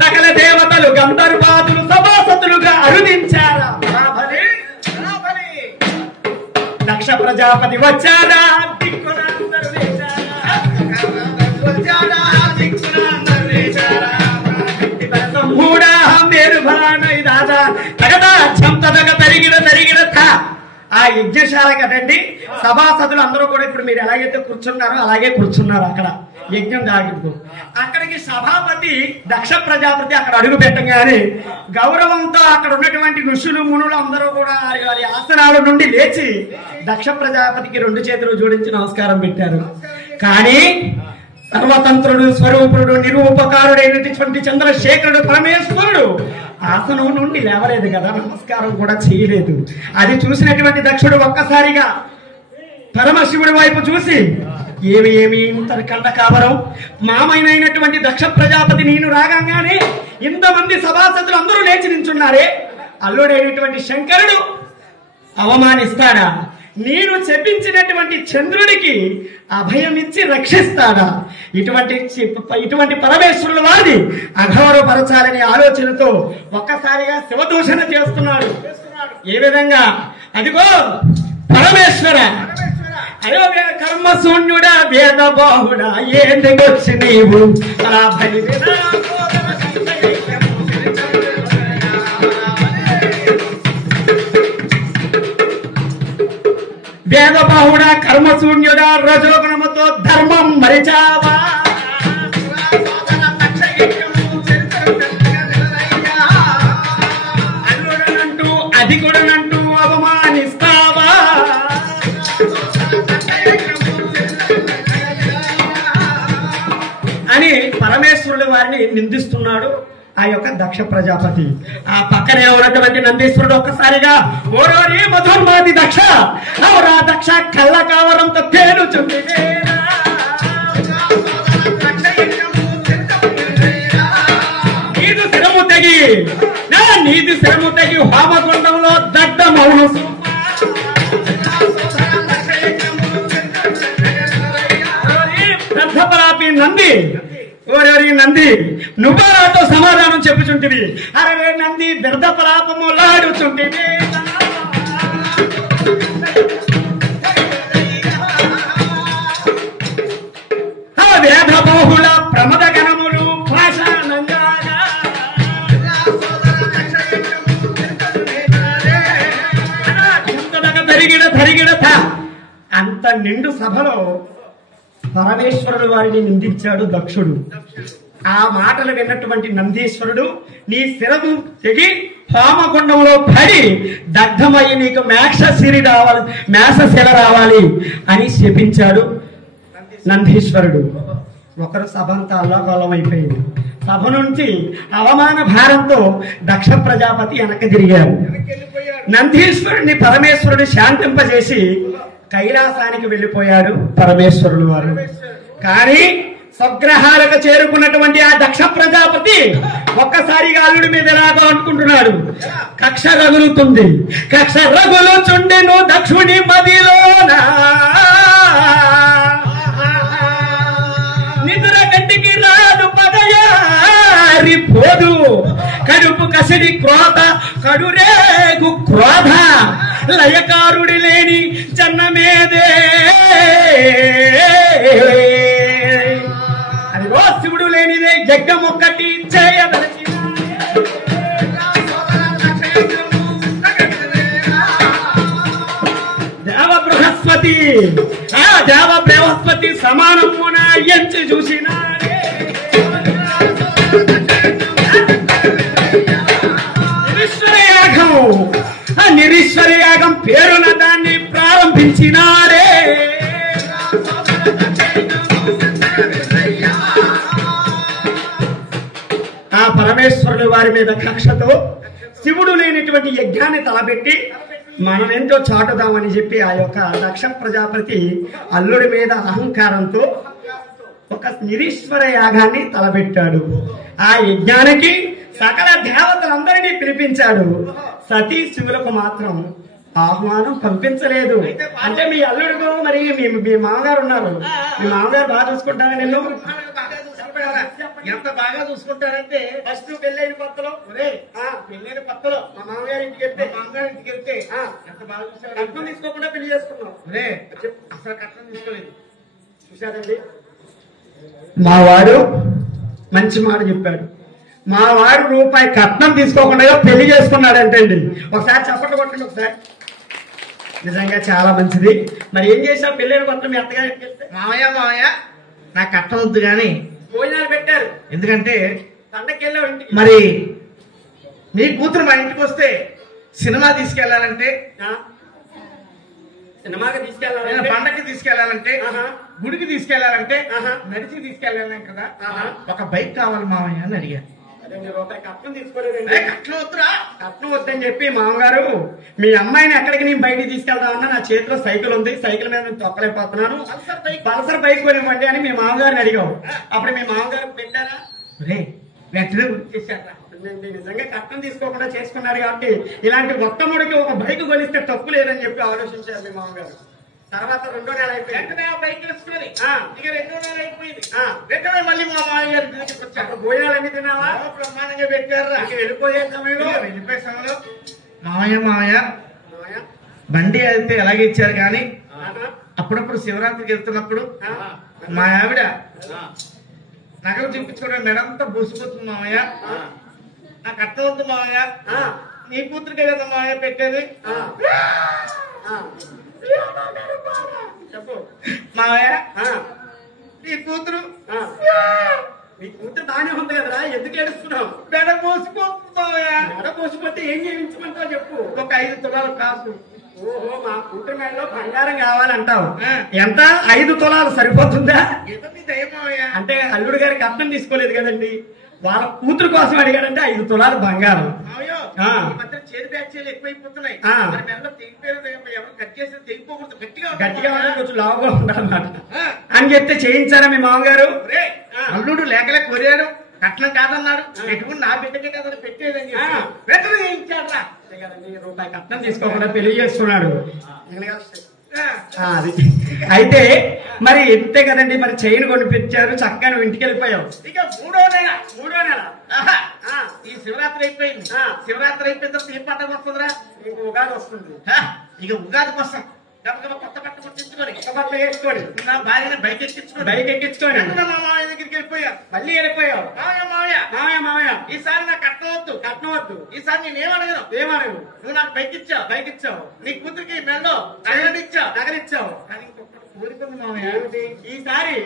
సకల దేవతలు గంధర్వాదులు సభాసతులుగా అరుదించారా. దక్ష ప్రజాపతి వచ్చారా, దిక్కున అందరూ లేచారా. మేరు బలానై దాదా తగదా చంపదగ తరిగిన ఆ యజ్ఞశాల కదండి. సభాసదులు అందరూ కూడా ఇప్పుడు మీరు ఎలాగైతే కూర్చున్నారో అలాగే కూర్చున్నారు అక్కడ యజ్ఞం దాగిపు. అక్కడికి సభాపతి దక్ష ప్రజాపతి అక్కడ అడుగు పెట్టగానే గౌరవంతో అక్కడ ఉన్నటువంటి ఋషులు మునులు అందరూ కూడా వారి ఆసనాల నుండి లేచి దక్ష ప్రజాపతికి 2 చేతులు జోడించి నమస్కారం పెట్టారు. కానీ సర్వతంత్రుడు స్వరూపుడు నిరూపకారుడైనటువంటి చంద్రశేఖరుడు పరమేశ్వరుడు ఆసనం నుండి లేవలేదు కదా, నమస్కారం కూడా చేయలేదు. అది చూసినటువంటి దక్షుడు ఒక్కసారిగా పరమశివుడి వైపు చూసి ఏమి ఇంత కండ కావరం, మామైనటువంటి దక్ష ప్రజాపతి నేను రాగానే ఇంతమంది సభాసదులు అందరూ లేచి నించున్నారే, అల్లుడైనటువంటి శంకరుడు అవమానిస్తాడా? నేను చెప్పించినటువంటి చంద్రుడికి అభయమిచ్చి రక్షిస్తాడా? ఇటువంటి పరమేశ్వరుల వారిని అఘోరపరచాలనే ఆలోచనతో ఒక్కసారిగా శివదూషణ చేస్తున్నాడు. ఏ విధంగా? అదిగో పరమేశ్వర, అయ్యో కర్మశూన్యుడా వేద బాహుడా ఏందొచ్చి నీవు అలా వేదబాహుడా కర్మశూన్యుడా రజోగుణముతో ధర్మం మరిచావా? అల్లుడనంటూ అధికుడనంటూ అవమానిస్తావా? అని పరమేశ్వరుడు వారిని నిందిస్తున్నాడు ఆ యొక్క దక్ష ప్రజాపతి. ఆ పక్కనే ఉన్నటువంటి నందీశ్వరుడు ఒక్కసారిగా ఓరోరి మధుర్మాది దక్ష అవరా దక్ష కళ్ళ కావరంతో తేలుచుంది. నీదు శిరము తెగి హోమగుండంలో దగ్ధమౌను. గ్రంథపరాపి నంది, ఓరెవరి నంది నువ్వు నాతో సమాధానం చెప్పుచుంటివి. అరే నంది వ్యర్థ పలాపము లాడుచుంటివి. వేద బహుళ ప్రమద గణములు పాషాణంగా తరిగిడత అంత నిండు సభలో పరమేశ్వరుడు వారిని నిందించాడు దక్షుడు. ఆ మాటలు విన్నటువంటి నందీశ్వరుడు నీ శిరము తెగి హోమగుండంలో పడి దగ్ధమయ్యి నీకు మేషశిల రావాలి అని శపించాడు నందీశ్వరుడు. ఒకరు సభ అంతా అల్లాకల్లం అయిపోయింది. సభ నుంచి అవమాన భారంతో దక్ష ప్రజాపతి వెనక్కి తిరిగారు. నందీశ్వరుడిని పరమేశ్వరుడు శాంతింపజేసి కైలాసానికి వెళ్ళిపోయాడు పరమేశ్వరుడు వారు. కానీ స్వగ్రహాలకు చేరుకున్నటువంటి ఆ దక్ష ప్రజాపతి ఒక్కసారిగా అల్లుడి మీద ఎలాగో అనుకుంటున్నాడు. కక్ష రగులుతుంది, కక్ష రగులుచుండెను దక్షుడి మదిలోనా. నిద్ర కంటికి రాదు పగయారి పోదు, కడుపు కసిడి క్రోధ కడురేగు క్రోధ లయకారుడి లేని జన్మమేదే. అదిగో శివుడు లేనిదే యజ్ఞం ఒక్కటి చేయదలచి బృహస్పతి ఆ దేవ బృహస్పతి సమానమున ఎంచి చూసినాడే నిరీశ్వర యాగం ఆ నిరీశ్వర యాగం పేరున దాన్ని ప్రారంభించినాడే ఆ పరమేశ్వరుడు వారి మీద కక్షతో శివుడు లేనిటువంటి యజ్ఞాన్ని తలపెట్టి మనం ఎంతో చాటుదామని చెప్పి ఆ యొక్క దక్ష ప్రజాపతి అల్లుడి మీద అహంకారంతో ఒక నిరీశ్వర యాగాన్ని తలపెట్టాడు. ఆ యజ్ఞానికి సకల దేవతలందరినీ పిలిపించాడు. సతీ శివులకు మాత్రం ఆహ్వానం పంపించలేదు. అంటే మీ అల్లుడు మరి మీ మామగారు ఉన్నారు, మీ మామగారు బాగా చూసుకుంటారా నిన్ను? ఎంత బాగా చూసుకుంటారంటే ఫస్ట్ పెళ్ళైన కొత్తలో పెళ్ళైన కొత్తలో మా మామగారి ఇంటికి వెళ్తే ఎంత బాగా చూసారు. కట్నం తీసుకోకుండా పెళ్లి చేసుకున్నాం. అసలు కట్నం తీసుకోలేదు. చూశారండి, మా వాడు మంచి మాట చెప్పాడు. మా వాడు రూపాయి కట్నం తీసుకోకుండా పెళ్లి చేసుకున్నాడంటండి. ఒకసారి చప్పట్లు కొట్టండి ఒకసారి. నిజంగా చాలా మంచిది. మరి ఏం చేసావు పెళ్ళైన కొత్త మీ అత్తగారికి వెళ్తే? మామయ్య నాకు కట్నం వద్దు గాని భోజనాలు పెట్టారు. ఎందుకంటే పండక్కి వెళ్ళావు ఇంటికి. మరి మీ కూతురు మా ఇంటికి వస్తే సినిమా తీసుకెళ్లాలంటే, సినిమాకి తీసుకెళ్ళాలి, పండక్కి తీసుకెళ్లాలంటే, గుడికి తీసుకెళ్లాలంటే, నడిచి తీసుకెళ్ళాలి కదా, ఒక బైక్ కావాలి మామయ్య అని అడిగాను. రూపాయి కట్నం తీసుకోలేదండి. కట్నం వద్దురా, కట్నం వద్దని చెప్పి మామగారు మీ అమ్మాయిని ఎక్కడికి నేను బయటికి తీసుకెళ్దామన్నా నా చేతిలో సైకిల్ ఉంది, సైకిల్ మీద నేను తొక్కలేకపోతున్నాను, పల్సర్ బైక్ కొనివ్వండి అని మీ మామగారిని అడిగావు. అప్పుడు మీ మామగారు పెట్టారా? వెంటనే చేశారా? నిజంగా కట్నం తీసుకోకుండా చేసుకున్నారు కాబట్టి ఇలాంటి ఒక్కముడికి ఒక బైక్ కొనిస్తే తప్పు లేదని చెప్పి ఆలోచించారు మీ మామగారు. తర్వాత 2వ నెల అయిపోయింది. బైక్ వేసుకుని ఇక 2వ నెల అయిపోయింది. వెంటనే మళ్ళీ మా మామయ్య గారి దగ్గరికి వచ్చారు. భోజనాలు అన్ని తిన్నావా? బ్రహ్మాండంగా పెట్టారు. వెళ్ళిపోయే సమయంలో మామయ్య బండి అయితే ఎలాగే ఇచ్చారు కానీ అప్పుడప్పుడు శివరాత్రికి వెళ్తున్నప్పుడు మా ఆవిడ నగలు చూపించుకోవడం మెడంతా బూసిపోతుంది మామయ్య. నాకు అర్థమవుతుంది మామయ్య, నీ కూతురికే కదా మామయ్య పెట్టేది. చెప్పు మామయ్య, నీ కూతురు నీ కూతురు బాగానే ఉంది కదరా, ఎందుకు ఏడుస్తున్నావు? మెడ మోసిపోతుంది మామయ్య. మెడ పోసిపోతే ఏం చేయించమంటావు చెప్పు. ఒక 5 తులాలు కాసు. ఓహో, మా కూతురు మెడలో బంగారం కావాలంటావు. ఎంత? 5 తులాలు సరిపోతుందా? అంటే అల్లుడు గారికి కట్నం తీసుకోలేదు కదండి, వాళ్ళ కూతురు కోసం అడిగాడంటే 5 తులాలు బంగారం. చేతి బ్యాచ్లు ఎక్కువైపోతున్నాయి. గట్టిగా కొంచెం లావుగా ఉండాలన్నమాట అని చెప్తే చేయించారా మీ మామగారు? అల్లుడు లేకలే కోరాడు, కట్నం కాదన్నాడు, పెట్టుకుని నా బిడ్డకే కదా పెట్టేదని వెంటనే చేయించాడు. రూపాయి కట్నం తీసుకోకుండా పెళ్లి చేసుకున్నాడు. అది అయితే మరి ఇంతే కదండి, మరి చైన్ కొనిపించారు, చక్కగా నువ్వు ఇంటికి వెళ్ళిపోయావు. ఇక 3వ నెల ఈ శివరాత్రి అయిపోయింది. శివరాత్రి అయిపోయిన తర్వాత ఏం పండుగ వస్తుందిరా? ఇంక ఉగాది వస్తుంది. ఇక ఉగాది కోసం కొత్త బట్ట కొట్టించుకొని, కొత్త బట్టలు వేసుకొని, నా భార్యని బైక్ ఎక్కించుకొని మా మామయ్య దగ్గరికి వెళ్ళిపోయావు. మళ్ళీ వెళ్ళిపోయావు. మామయ్య ఈసారి నాకు కట్నం వద్దు. ఈసారి నేనేమడగను. నువ్వు నాకు బైక్ ఇచ్చావు, నీ కూతురికి మెల్లో నగలిచ్చావు. కానీ ఇంకొకటి కోరుకుంది మామయ్య, ఈసారి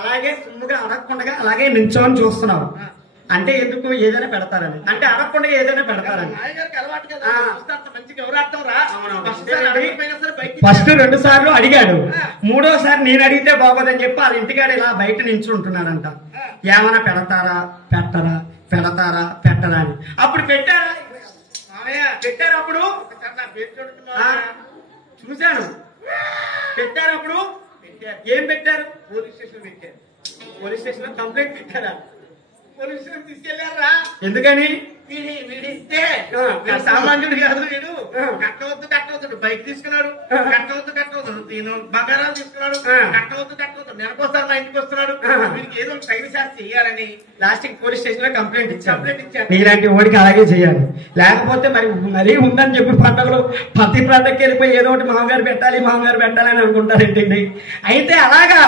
అలాగే సుమ్ముగా అడగకుండా అలాగే నించోని చూస్తున్నావు. అంటే ఎందుకు? ఏదైనా పెడతారని. అంటే అడగకుండా ఏదైనా పెడతారని. ఫస్ట్ 2 సార్లు అడిగాడు, 3వ సారి నేను అడిగితే బాగోదని చెప్పి వాళ్ళ ఇంటికాడ ఇలా బయట నించుంటున్నాడంట. ఏమైనా పెడతారా అని. అప్పుడు పెట్టారా? పెట్టారు. అప్పుడు చూశాను. పెట్టారు. అప్పుడు ఏం పెట్టారు? పోలీస్ స్టేషన్ కంప్లైంట్ పెట్టారా? పోలీస్ స్టేషన్ తీసుకెళ్లారా? ఎందుకని? వీడిస్తే సామాన్యుడు కాదు, వీడు కట్టవద్దు బైక్ తీసుకున్నాడు, కట్టవద్దు నేను బంగారాలు తీసుకున్నాడు, కట్టవద్దు నెలకోసారి మా ఇంటికి వస్తున్నాడు, వీడికి ఏదో టైం శాస్త్రం చేయాలని లాస్ట్కి పోలీస్ స్టేషన్ లో కంప్లైంట్ ఇచ్చారు. ఇలాంటి ఓడికి అలాగే చేయాలి. లేకపోతే మరీ ఉందని చెప్పి పండుగలు ప్రతి పండుగకి వెళ్ళిపోయి ఏదో ఒకటి మామగారు పెట్టాలని అనుకుంటారేంటండి. అయితే అలాగా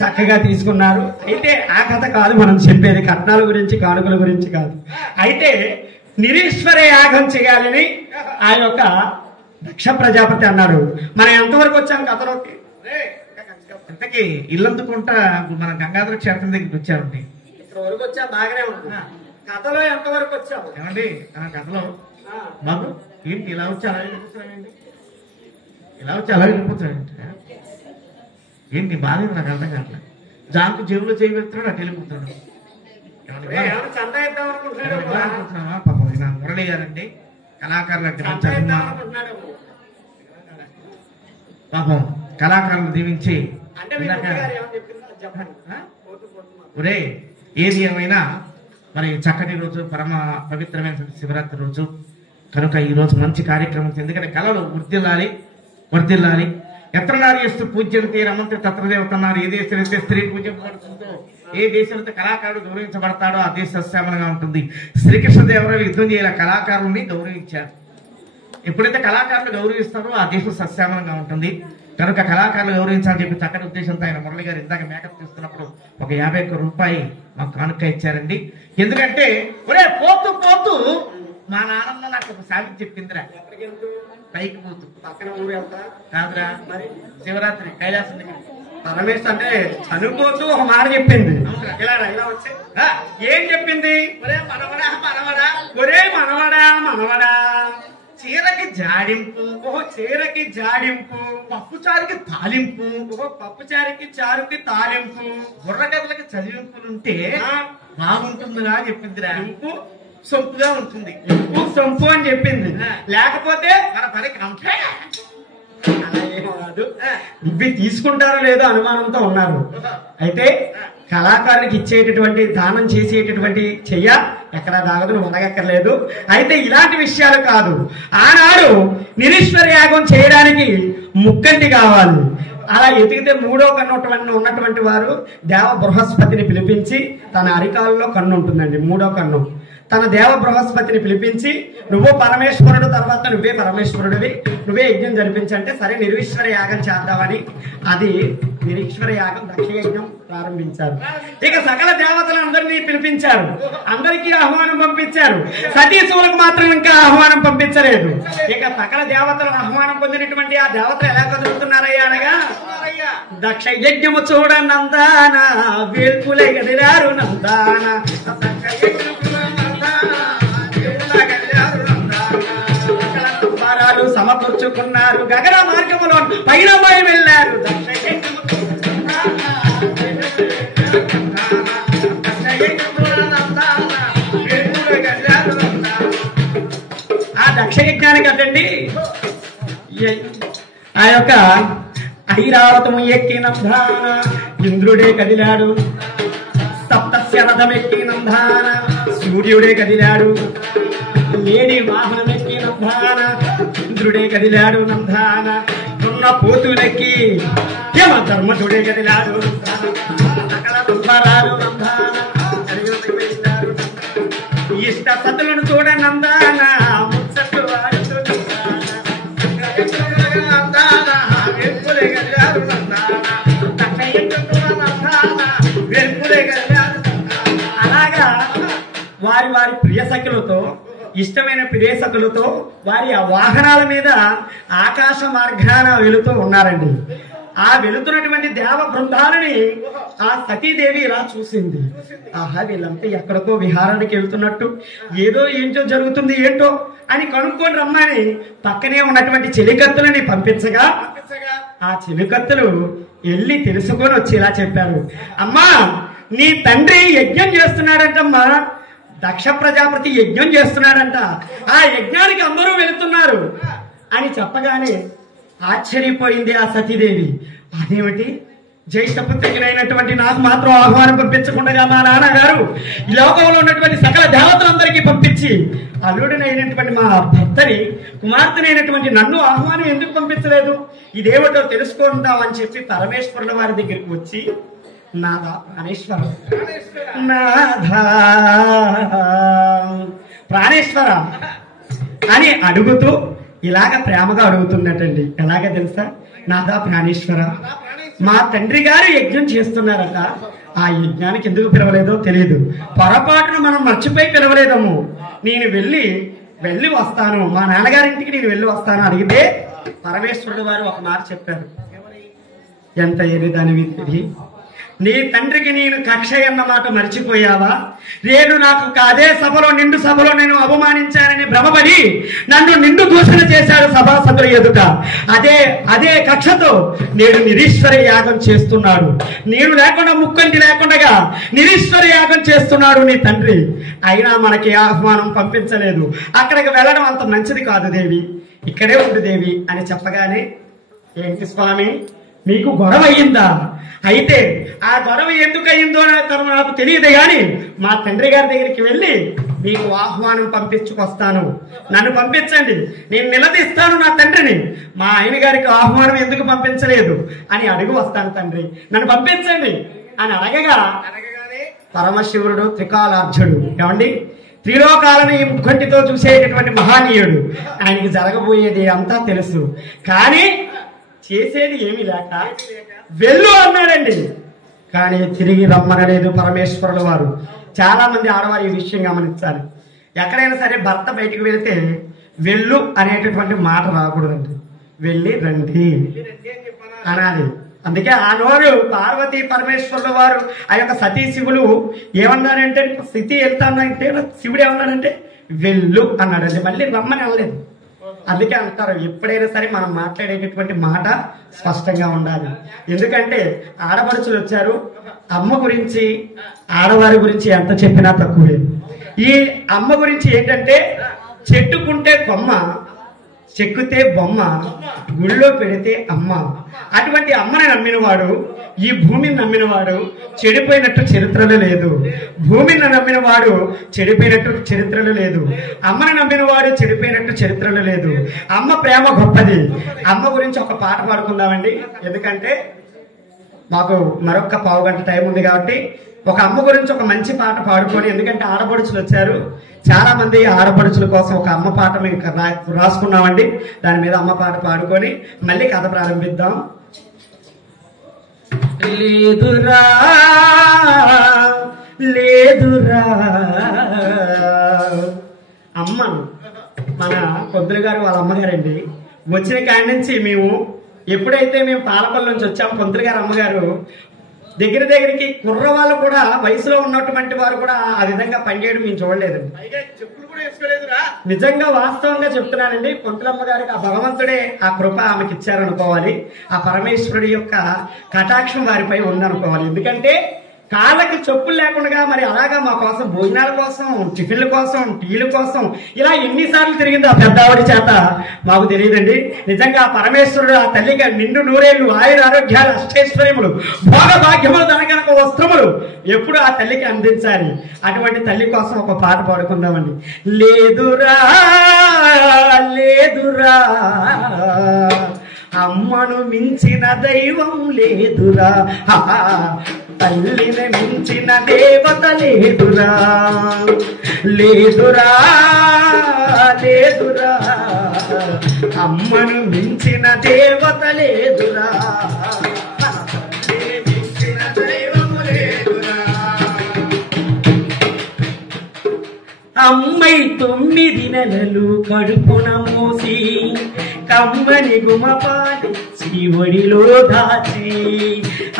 చక్కగా తీసుకున్నారు. అయితే ఆ కథ కాదు మనం చెప్పేది, కట్నాల గురించి కానుకల గురించి కాదు. అయితే నిరీశ్వర యాగం చేయాలని ఆ యొక్క దక్ష ప్రజాపతి అన్నాడు. మనం ఎంతవరకు వచ్చాం కథలోకి? ఇంతకీ ఇల్లందుకుంటా మన గంగాధర క్షేత్రం దగ్గరికి వచ్చారండి. ఇంతవరకు వచ్చా బాగానే ఉంది. కథలో ఎంతవరకు వచ్చాము ఏమండి? ఆ కథలో బాబు ఏంటి ఇలా వచ్చి అలాగే వెళ్ళిపోతున్నాయండి, ఇలా వచ్చి అలాగే వెళ్ళిపోతున్నాయండి. ఏంటి బాధ నాకు అర్థం కావట్లేదు. జాంకు జేబులో చేయి పెడుతున్నాడు, అటు వెళ్ళిపోతున్నాడు. చందా ఇద్దాం అనుకుంటున్నాడు. పాపం నా మురళి గారండి కళాకారులు పాపం కళాకారులు దీవించి ఒరే ఏది ఏమైనా మరి చక్కటి రోజు, పరమ పవిత్రమైన శివరాత్రి రోజు కనుక ఈ రోజు మంచి కార్యక్రమం. ఎందుకంటే కళలు వర్ధిల్లాలి. ఎత్ర నార్యస్తు పూజ్యంతే రమంతే తత్రదేవతన్నారు. ఏ దేశమైతే స్త్రీ పూజింపబడుతుందో, ఏ దేశంలో కళాకారుడు గౌరవించబడతాడో ఆ దేశ సస్యామలంగా ఉంటుంది. శ్రీకృష్ణదేవరాయలు యుద్ధం చేయాల కళాకారుల్ని గౌరవించారు. ఎప్పుడైతే కళాకారులు గౌరవిస్తారో ఆ దేశం సస్యామలంగా ఉంటుంది. కనుక కళాకారులు గౌరవించాలని చెప్పి చక్కటి ఉద్దేశంతో ఆయన మురళి గారు ఇందాక మేకప్ తీస్తున్నప్పుడు ఒక 51 రూపాయి మాకు కానుక ఇచ్చారండి. ఎందుకంటే ఒరే పోతూ పోతూ మా నాన్నమ్మ నాకు ఒక సాగి చెప్పిందిరా, పైకి పోతూ పక్కన ఊరు వెళ్తా కాదురా మరి శివరాత్రి కైలాసం దగ్గర పరమేశ్ అంటే చనిపోతూ ఒక మాట చెప్పింది. ఇలా వచ్చి ఏం చెప్పింది? ఒరే మనవడా మనవడా, ఒరే మనవడా మనవడా, చీరకి జాడింపు, ఓహో చీరకి జాడింపు, పప్పుచారుకి తాలింపు, ఓహో పప్పుచారుకి చారుకి తాలింపు, బుర్రగదలకి చదివింపులుంటే బాగుంటుందిరా చెప్పిందిరా. ఇంపు సొంపుగా ఉంటుంది, ఇంపు సొంపు అని చెప్పింది. లేకపోతే మన పని కంటే అలా ఏమో కాదు. ఇవి తీసుకుంటారో లేదో అనుమానంతో ఉన్నారు. అయితే కళాకారునికి ఇచ్చేటటువంటి దానం చేసేటటువంటి చెయ్య ఎక్కడ దాగదు, నువ్వు అడగక్కర్లేదు. అయితే ఇలాంటి విషయాలు కాదు. ఆనాడు నిరీశ్వర యాగం చేయడానికి ముక్కంటి కావాలి. అలా ఎతికితే 3వ కన్ను ఉన్నటువంటి వారు దేవ బృహస్పతిని పిలిపించి, తన అరికాలలో కన్ను ఉంటుందండి 3వ కన్ను, తన దేవ బృహస్పతిని పిలిపించి నువ్వు పరమేశ్వరుడు, తర్వాత నువ్వే పరమేశ్వరుడివి, నువ్వే యజ్ఞం జరిపించంటే సరే నిరీశ్వర యాగం చేద్దామని అది నిరీశ్వర యాగం దక్ష యజ్ఞం ప్రారంభించారు. ఇక సకల దేవతలందరినీ పిలిపించారు, అందరికీ ఆహ్వానం పంపించారు. సతీశువులకు మాత్రం ఇంకా ఆహ్వానం పంపించలేదు. ఇక సకల దేవతలు ఆహ్వానం పొందినటువంటి ఆ దేవతలు ఎలా కదులుతున్నారయ్యా అనగా, దక్ష యజ్ఞము చూడనందాన వేల్పులై కదిలారు నందాన, సమకూర్చుకున్నారు, గగన మార్గములో పైన పోయి వెళ్ళారు. ఆ దక్ష యజ్ఞానికి అటండి ఆ యొక్క ఐరావతము ఎక్కినందాన ఇంద్రుడే కదిలాడు, సప్తస్య రథం ఎక్కినందాన సూర్యుడే కదిలాడు, లేని వాహనం ఎక్కినందాన ఇంద్రుడే కదిలాడు నందాన, ఉన్న పోతులెక్కి యమ ధర్మజుడే కదిలాడు సకల దుర్భరాలు నందాన, ఇష్ట సతులను చూడ నందాన ముచ్చట్లు వాడుతూ అలాగా వారి వారి ప్రియసఖులతో, ఇష్టమైన ప్రియసఖులతో వారి ఆ వాహనాల మీద ఆకాశ మార్గాన వెళుతూ ఉన్నారండి. ఆ వెళుతున్నటువంటి దేవ బృందాలని ఆ సతీదేవి ఇలా చూసింది. ఆహా వీళ్ళంతా ఎక్కడికో విహారానికి వెళ్తున్నట్టు, ఏదో ఏంటో జరుగుతుంది ఏంటో అని కనుక్కొని రమ్మని పక్కనే ఉన్నటువంటి చెలికత్తులని పంపించగా ఆ చెలికత్తులు వెళ్ళి తెలుసుకొని వచ్చి ఇలా చెప్పారు, అమ్మా నీ తండ్రి యజ్ఞం చేస్తున్నాడంటమ్మా, దక్ష ప్రజాపతి యజ్ఞం చేస్తున్నాడంట, ఆ యజ్ఞానికి అందరూ వెళుతున్నారు అని చెప్పగానే ఆశ్చర్యపోయింది ఆ సతీదేవి. అదేమిటి, జ్యేష్ఠపుత్రికైనటువంటి నాకు మాత్రం ఆహ్వానం పంపించకుండా మా నాన్నగారు ఈ లోకంలో ఉన్నటువంటి సకల దేవతలందరికీ పంపించి అల్లుడినైనటువంటి మా భర్తని, కుమార్తెనైనటువంటి నన్ను ఆహ్వానం ఎందుకు పంపించలేదు, ఇదేమిటో తెలుసుకుందామని చెప్పి పరమేశ్వరుల వారి దగ్గరికి వచ్చి, నాదా ప్రాణేశ్వర, నాథా ప్రాణేశ్వర అని అడుగుతూ ఇలాగ ప్రేమగా అడుగుతున్నట్టండి. ఎలాగ తెలుసా, నాదా ప్రాణేశ్వర మా తండ్రి గారు యజ్ఞం చేస్తున్నారట. ఆ యజ్ఞానికి ఎందుకు పిలవలేదో తెలియదు. పొరపాటును మనం మర్చిపోయి పిలవలేదము. నేను వెళ్ళి వస్తాను, మా నాన్నగారింటికి నేను వెళ్ళి వస్తాను అడిగితే పరమేశ్వరుడు వారు ఒక మాట చెప్పారు. ఎంత ఎనిదానివి తిరిగి నీ తండ్రికి నేను కక్ష అన్న మాట మర్చిపోయావా? నేను నాకు అదే సభలో నిండు సభలో నేను అవమానించానని భ్రమపడి నన్ను నిండు దూషణ చేశాడు సభాసదుల ఎదుట. అదే కక్షతో నేడు నిరీశ్వర యాగం చేస్తున్నాడు. నేను లేకుండా ముక్కంటి లేకుండా నిరీశ్వర యాగం చేస్తున్నాడు నీ తండ్రి. అయినా మనకి ఆహ్వానం పంపించలేదు. అక్కడికి వెళ్ళడం అంత మంచిది కాదు దేవి, ఇక్కడే ఉండు దేవి అని చెప్పగానే, ఏంటి స్వామి మీకు గొడవ అయ్యిందా? అయితే ఆ గొడవ ఎందుకు అయిందో నాకు తెలియదు, కానీ మా తండ్రి గారి దగ్గరికి వెళ్ళి మీకు ఆహ్వానం పంపించుకొస్తాను, నన్ను పంపించండి, నేను నిలదీస్తాను నా తండ్రిని. మా ఆయన గారికి ఆహ్వానం ఎందుకు పంపించలేదు అని అడుగు వస్తాను తండ్రి, నన్ను పంపించండి అని అడగగానే పరమశివుడు త్రికాలార్జుడు, ఏమండి త్రిలోకాలను ఈ ముఖంటితో చూసేటటువంటి మహానీయుడు, ఆయనకి జరగబోయేది అంతా తెలుసు. కానీ చేసేది ఏమీ లేక వెళ్ళు అన్నాడండి. కానీ తిరిగి రమ్మనలేదు పరమేశ్వరుల వారు. చాలా మంది ఆడవారు ఈ విషయం గమనించాలి. ఎక్కడైనా సరే భర్త బయటికి వెళితే వెళ్ళు అనేటటువంటి మాట రాకూడదండి. వెళ్ళి రండి అనాలి. అందుకే ఆ నోరు పార్వతీ పరమేశ్వరుల వారు ఆ యొక్క సతీ శివులు ఏమన్నారంటే, స్థితి వెళ్తానంటే శివుడు ఏమన్నాడంటే వెళ్ళు అన్నాడండి, మళ్ళీ రమ్మని అనలేదు. అందుకే అంటారు ఎప్పుడైనా సరే మనం మాట్లాడేటటువంటి మాట స్పష్టంగా ఉండాలి. ఎందుకంటే ఆడపడుచులు వచ్చారు, అమ్మ గురించి ఆడవారి గురించి ఎంత చెప్పినా తక్కువే. ఈ అమ్మ గురించి ఏంటంటే చెట్టుకుంటే కొమ్మ, చెక్కుతే బొమ్మ, గుళ్ళో పెడితే అమ్మ. అటువంటి అమ్మని నమ్మినవాడు, ఈ భూమిని నమ్మినవాడు చెడిపోయినట్టు చరిత్రలో లేదు. భూమిని నమ్మినవాడు చెడిపోయినట్టు చరిత్రలో లేదు. అమ్మని నమ్మినవాడు చెడిపోయినట్టు చరిత్రలో లేదు. అమ్మ ప్రేమ గొప్పది. అమ్మ గురించి ఒక పాట పాడుకుందామండి. ఎందుకంటే మాకు మరొక పావుగంట టైం ఉంది కాబట్టి ఒక అమ్మ గురించి ఒక మంచి పాట పాడుకొని, ఎందుకంటే ఆడపడుచులు వచ్చారు, చాలా మంది ఆడపడుచుల కోసం ఒక అమ్మ పాట మేము రాసుకున్నామండి. దాని మీద అమ్మ పాట పాడుకొని మళ్ళీ కథ ప్రారంభిద్దాం. లేదురా లేదురా అమ్మను మన పొద్దుల గారు వాళ్ళ అమ్మగారండి. వచ్చిన కాడి నుంచి మేము ఎప్పుడైతే మేము పాలపల్లి నుంచి వచ్చాము, పొద్దుల గారు అమ్మగారు దగ్గరికి కుర్రవాళ్ళు కూడా వయసులో ఉన్నటువంటి వారు కూడా ఆ విధంగా పనిచేయడం మేము చూడలేదండి. నిజంగా వాస్తవంగా చెప్తున్నానండి. పొంతులమ్మ గారికి ఆ భగవంతుడే ఆ కృప ఆమెకి ఇచ్చారనుకోవాలి. ఆ పరమేశ్వరుడి యొక్క కటాక్షం వారిపై ఉందనుకోవాలి. ఎందుకంటే కాళ్ళకి చెప్పులు లేకుండా మరి అలాగా మా కోసం భోజనాల కోసం, టిఫిన్ల కోసం, టీల కోసం ఇలా ఎన్నిసార్లు తిరిగింది ఆ పెద్దావిడి చేత మాకు తెలియదండి. నిజంగా ఆ పరమేశ్వరుడు ఆ తల్లిగా నిండు నూరేళ్లు ఆయుర ఆరోగ్యాలు, అష్టైశ్వర్యములు, భోగ భాగ్యములు, ధనకనక వస్త్రములు ఎప్పుడు ఆ తల్లికి అందించాలి. అటువంటి తల్లి కోసం ఒక పాట పాడుకుందామండి. లేదురా లేదురా అమ్మను మించిన దైవం లేదురా, తల్లిని మించిన దేవత లేదురా. లేదురా లేదురా అమ్మను మించిన దేవత లేదురా, మించిన దైవం లేదురా. అమ్మై 9 నెలలు కడుపున మోసి కమ్మని గుమపాలి శివుడిలో దాచి.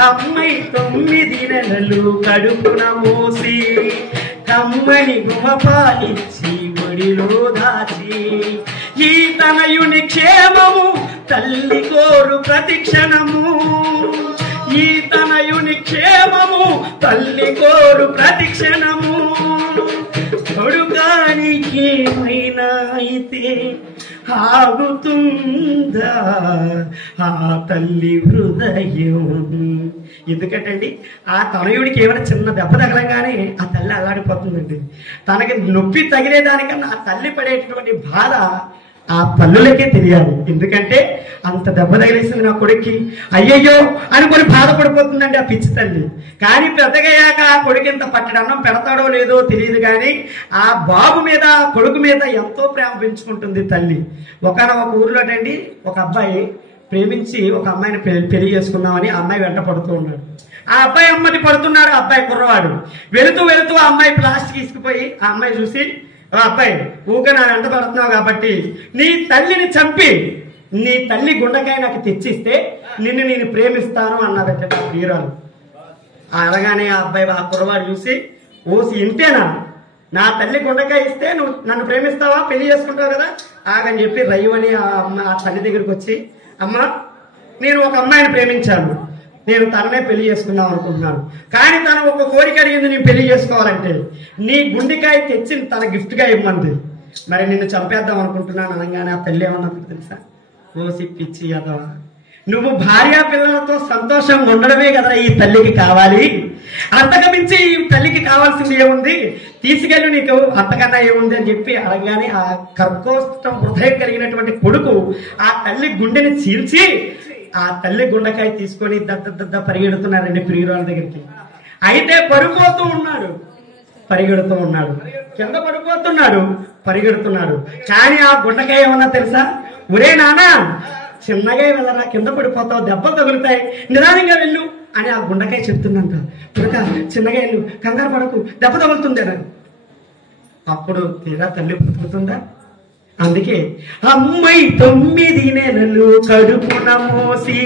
అమ్మై 9 నెలలు కడుపున మోసి కమ్మని గుమపాలి శివుడిలో దాచి. ఈ తనయుని క్షేమము తల్లి కోరు ప్రతిక్షణము, ఈ తనయుని క్షేమము తల్లి కోరు ప్రతిక్షణము. కొడుకానికి ఏమైనా అయితే ఆగుతుందా ఆ తల్లి హృదయం. ఎందుకంటే ఆ తనయుడికి ఏమైనా చిన్న దెబ్బ తగలంగానే ఆ తల్లి అల్లాడిపోతుందండి. తనకి నొప్పి తగిలేదానికన్నా ఆ తల్లి పడేటటువంటి బాధ ఆ పల్లులకే తెలియాలి. ఎందుకంటే అంత దెబ్బ తగిలేసింది నా కొడుక్కి, అయ్యయ్యో అనుకొని బాధపడిపోతుందండి ఆ పిచ్చి తల్లి. కానీ పెద్దగయ్యాక ఆ కొడుకు ఇంత పట్టడి అన్నం పెడతాడో లేదో తెలియదు, కానీ ఆ బాబు మీద ఆ కొడుకు మీద ఎంతో ప్రేమ పెంచుకుంటుంది తల్లి. ఒకనొక ఊర్లోనండి ఒక అబ్బాయి ప్రేమించి ఒక అమ్మాయిని పెళ్లి చేసుకుందామని ఆ అమ్మాయి వెంట పడుతూ ఉన్నాడు. ఆ అబ్బాయి అమ్మని పడుతున్నాడు. ఆ అబ్బాయి కుర్రవాడు వెళుతూ వెళుతూ ఆ అమ్మాయి ప్లాస్టిక్ తీసుకుపోయి ఆ అమ్మాయి చూసి, అబ్బాయి ఊక నా వెంట పడుతున్నావు కాబట్టి నీ తల్లిని చంపి నీ తల్లి గుండెకాయ నాకు తెచ్చిస్తే నిన్ను నేను ప్రేమిస్తాను అన్నదంటే ఆ ప్రియురాలు. అనగానే ఆ అబ్బాయి ఆ కుర్రవాడు చూసి, ఓసి ఇంతేనా, నా తల్లి గుండెకాయ ఇస్తే నువ్వు నన్ను ప్రేమిస్తావా, పెళ్లి చేసుకుంటావు కదా ఆగని చెప్పి రయ్యమని ఆ తల్లి దగ్గరికి వచ్చి, అమ్మ నేను ఒక అమ్మాయిని ప్రేమించాను, నేను తననే పెళ్లి చేసుకుందాం అనుకుంటున్నాను, కానీ తను ఒక కోరిక అడిగింది నేను పెళ్లి చేసుకోవాలంటే నీ గుండెకాయ తెచ్చి తన గిఫ్ట్ గా ఇవ్వమంది, మరి నిన్ను చంపేద్దాం అనుకుంటున్నాను అనగానే ఆ తల్లి ఏమన్నది తెలుసా, ఓసి పిచ్చి అదవా, నువ్వు భార్యా పిల్లలతో సంతోషంగా ఉండడమే కదా ఈ తల్లికి కావాలి, అంతకమించి ఈ తల్లికి కావాల్సింది ఏముంది, తీసుకెళ్ళి నీకు అంతకన్నా ఏముంది అని చెప్పి అనగానే ఆ కర్కోష్టం హృదయం కలిగినటువంటి కొడుకు ఆ తల్లి గుండెని చీల్చి ఆ తల్లి గుండెకాయ తీసుకొని దద్ద పరిగెడుతున్నారండి ప్రియురాల దగ్గరికి. అయితే పడిపోతూ ఉన్నాడు, పరిగెడుతూ ఉన్నాడు, కింద పడిపోతున్నాడు, పరిగెడుతున్నాడు. కానీ ఆ గుండెకాయ ఏమన్నా తెలుసా, ఒరే నానా చిన్నగా వెళ్ళరా, కింద పడిపోతావు, దెబ్బలు తగులుతాయి, నిదానంగా వెళ్ళు అని ఆ గుండెకాయ చెప్తుందంట. పుడక చిన్నగా వెళ్ళు, కంగారు పడకు, దెబ్బ తగులుతుంది అని. అప్పుడు తీరా తల్లి పుట్టుతుందా. అందుకే అమ్మాయి 9 నెలలు కడుపున మోసి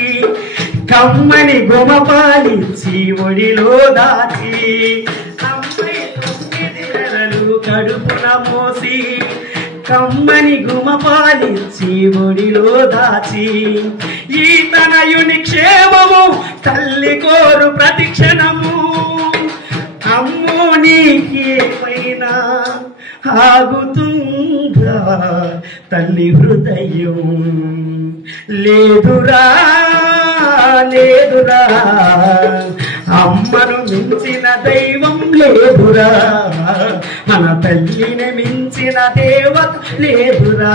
కమ్మని గుమపాలిచ్చి ఒడిలో దాచి, అమ్మాయి 9 నెలలు కడుపున మోసి కమ్మని గుమపాలిచ్చి ఒడిలో దాచి, ఈ తనయుని క్షేమము తల్లి కోరు ప్రతిక్షణము, అమ్మో నీకేమైనా ఆగుతుందా తల్లి హృదయం, లేదురా లేదురా అమ్మను మించిన దైవం లేదురా, మన తల్లిని మించిన దేవత లేదురా.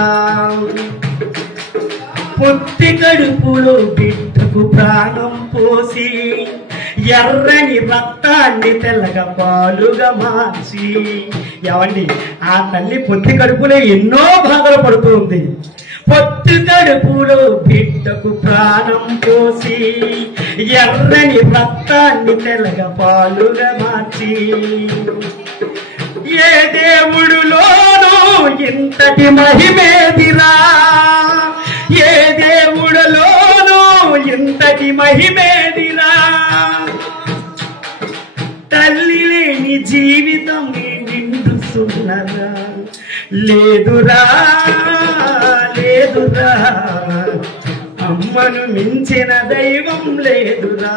పొత్తి కడుపులో బిడ్డకు ప్రాణం పోసి ఎర్రని రక్తాన్ని తెల్లగా పాలుగా మార్చి, ఏమండి ఆ తల్లి పొత్తి కడుపులో ఎన్నో బాధలు పడుతుంది. పొత్తి కడుపులో బిడ్డకు ప్రాణం పోసి ఎర్రని రక్తాన్ని తెల్లగా పాలుగా మార్చి, ఏ దేవుడులోనూ ఇంతటి మహిమేదిరా, ఏ దేవుడులోనూ ఇంతటి మహిమేదిరా, తల్లి లేని జీవితం నిండు సున్నరా, లేదురా లేదురా అమ్మను మించిన దైవం లేదురా,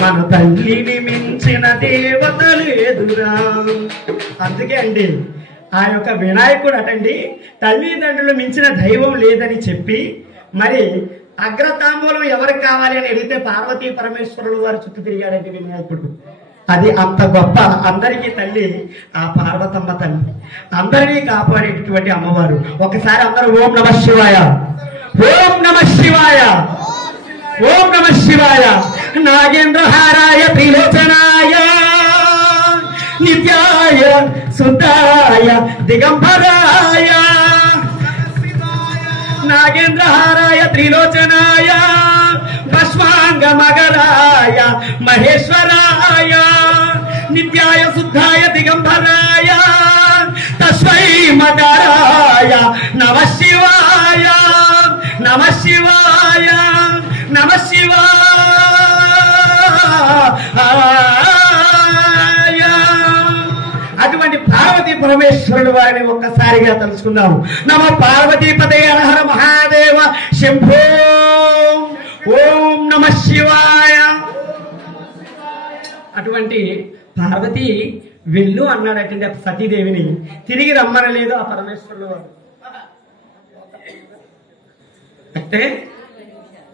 మన తల్లిని మించిన దేవత లేదురా. అందుకే అండి ఆ యొక్క వినాయకుడు అటండి తల్లిదండ్రులు మించిన దైవం లేదని చెప్పి, మరి అగ్రతాంబూలం ఎవరికి కావాలి అని అడిగితే పార్వతీ పరమేశ్వరులు వారు చుట్టూ తిరిగాడండి వినాయకుడు. అది అంత గొప్ప, అందరికీ తల్లి ఆ పార్వతమ్మ తల్లి, అందరినీ కాపాడేటటువంటి అమ్మవారు. ఒకసారి అందరూ ఓం నమ శివాయ, ఓం నమ శివాయ, ఓం నమ శివాయ. నాగేంద్రహారాయ త్రిలోచనాయ నిత్యాయ సుతాయ దిగంబరాయ, నాగేంద్రహారాయ త్రిలోచనాయ భస్మాంగ మగరాయ మహేశ్వరాయ నిత్యాయ శుద్ధాయ దిగంబరాయ తస్మై మకరాయ నమ శివాయ, నమ శివాయ, నమ శివాయ. అటువంటి పార్వతీ పరమేశ్వరుడు వారిని ఒక్కసారిగా తలుచుకున్నాము. నమ పార్వతీపతే హర మహాదేవ శంభో, ఓం నమ శివాయ. అటువంటి పార్వతి వెళ్ళు అన్నాడటండి సతీదేవిని, తిరిగి రమ్మనలేదు ఆ పరమేశ్వరుడు వారు. అంటే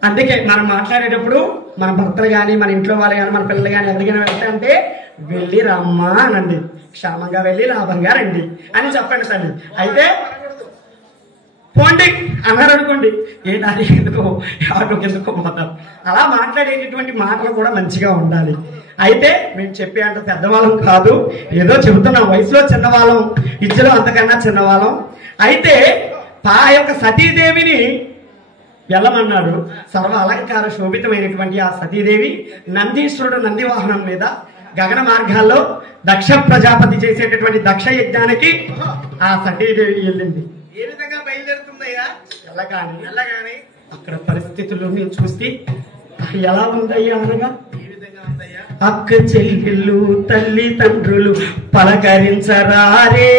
అందుకే మనం మాట్లాడేటప్పుడు మన భర్తలు కానీ మన ఇంట్లో వాళ్ళు కానీ మన పిల్లలు కానీ ఎదిగిన వెళ్తే అంటే వెళ్ళి రమ్మా అనండి, క్షేమంగా వెళ్ళి లాభంగా రండి అని చెప్పండి తల్లి. అయితే పోండి అన్నారు అనుకోండి, ఏ దాని ఎందుకో ఆటోకి ఎందుకో పోతాం, అలా మాట్లాడేటటువంటి మాటలు కూడా మంచిగా ఉండాలి. అయితే మేము చెప్పే అంత పెద్దవాళ్ళం కాదు, ఏదో చెబుతున్నాం, వయసులో చిన్నవాళ్ళం, ఇజ్జలో అంతకన్నా చిన్నవాళ్ళం. అయితే ఆ యొక్క సతీదేవిని వెళ్ళమన్నాడు. సర్వ అలంకార శోభితమైనటువంటి ఆ సతీదేవి నందీశ్వరుడు నంది వాహనం మీద గగన మార్గాల్లో దక్ష ప్రజాపతి చేసేటటువంటి దక్ష యజ్ఞానికి ఆ సతీదేవి వెళ్ళింది. ఏ విధంగా బయలుదేరుతుందయ్యా? వెళ్ళగానే అక్కడ పరిస్థితులను చూస్తే ఎలా ఉందయ్యా అనగా, అక్క చెల్లెళ్ళు తల్లి తండ్రులు పలకరించరారే,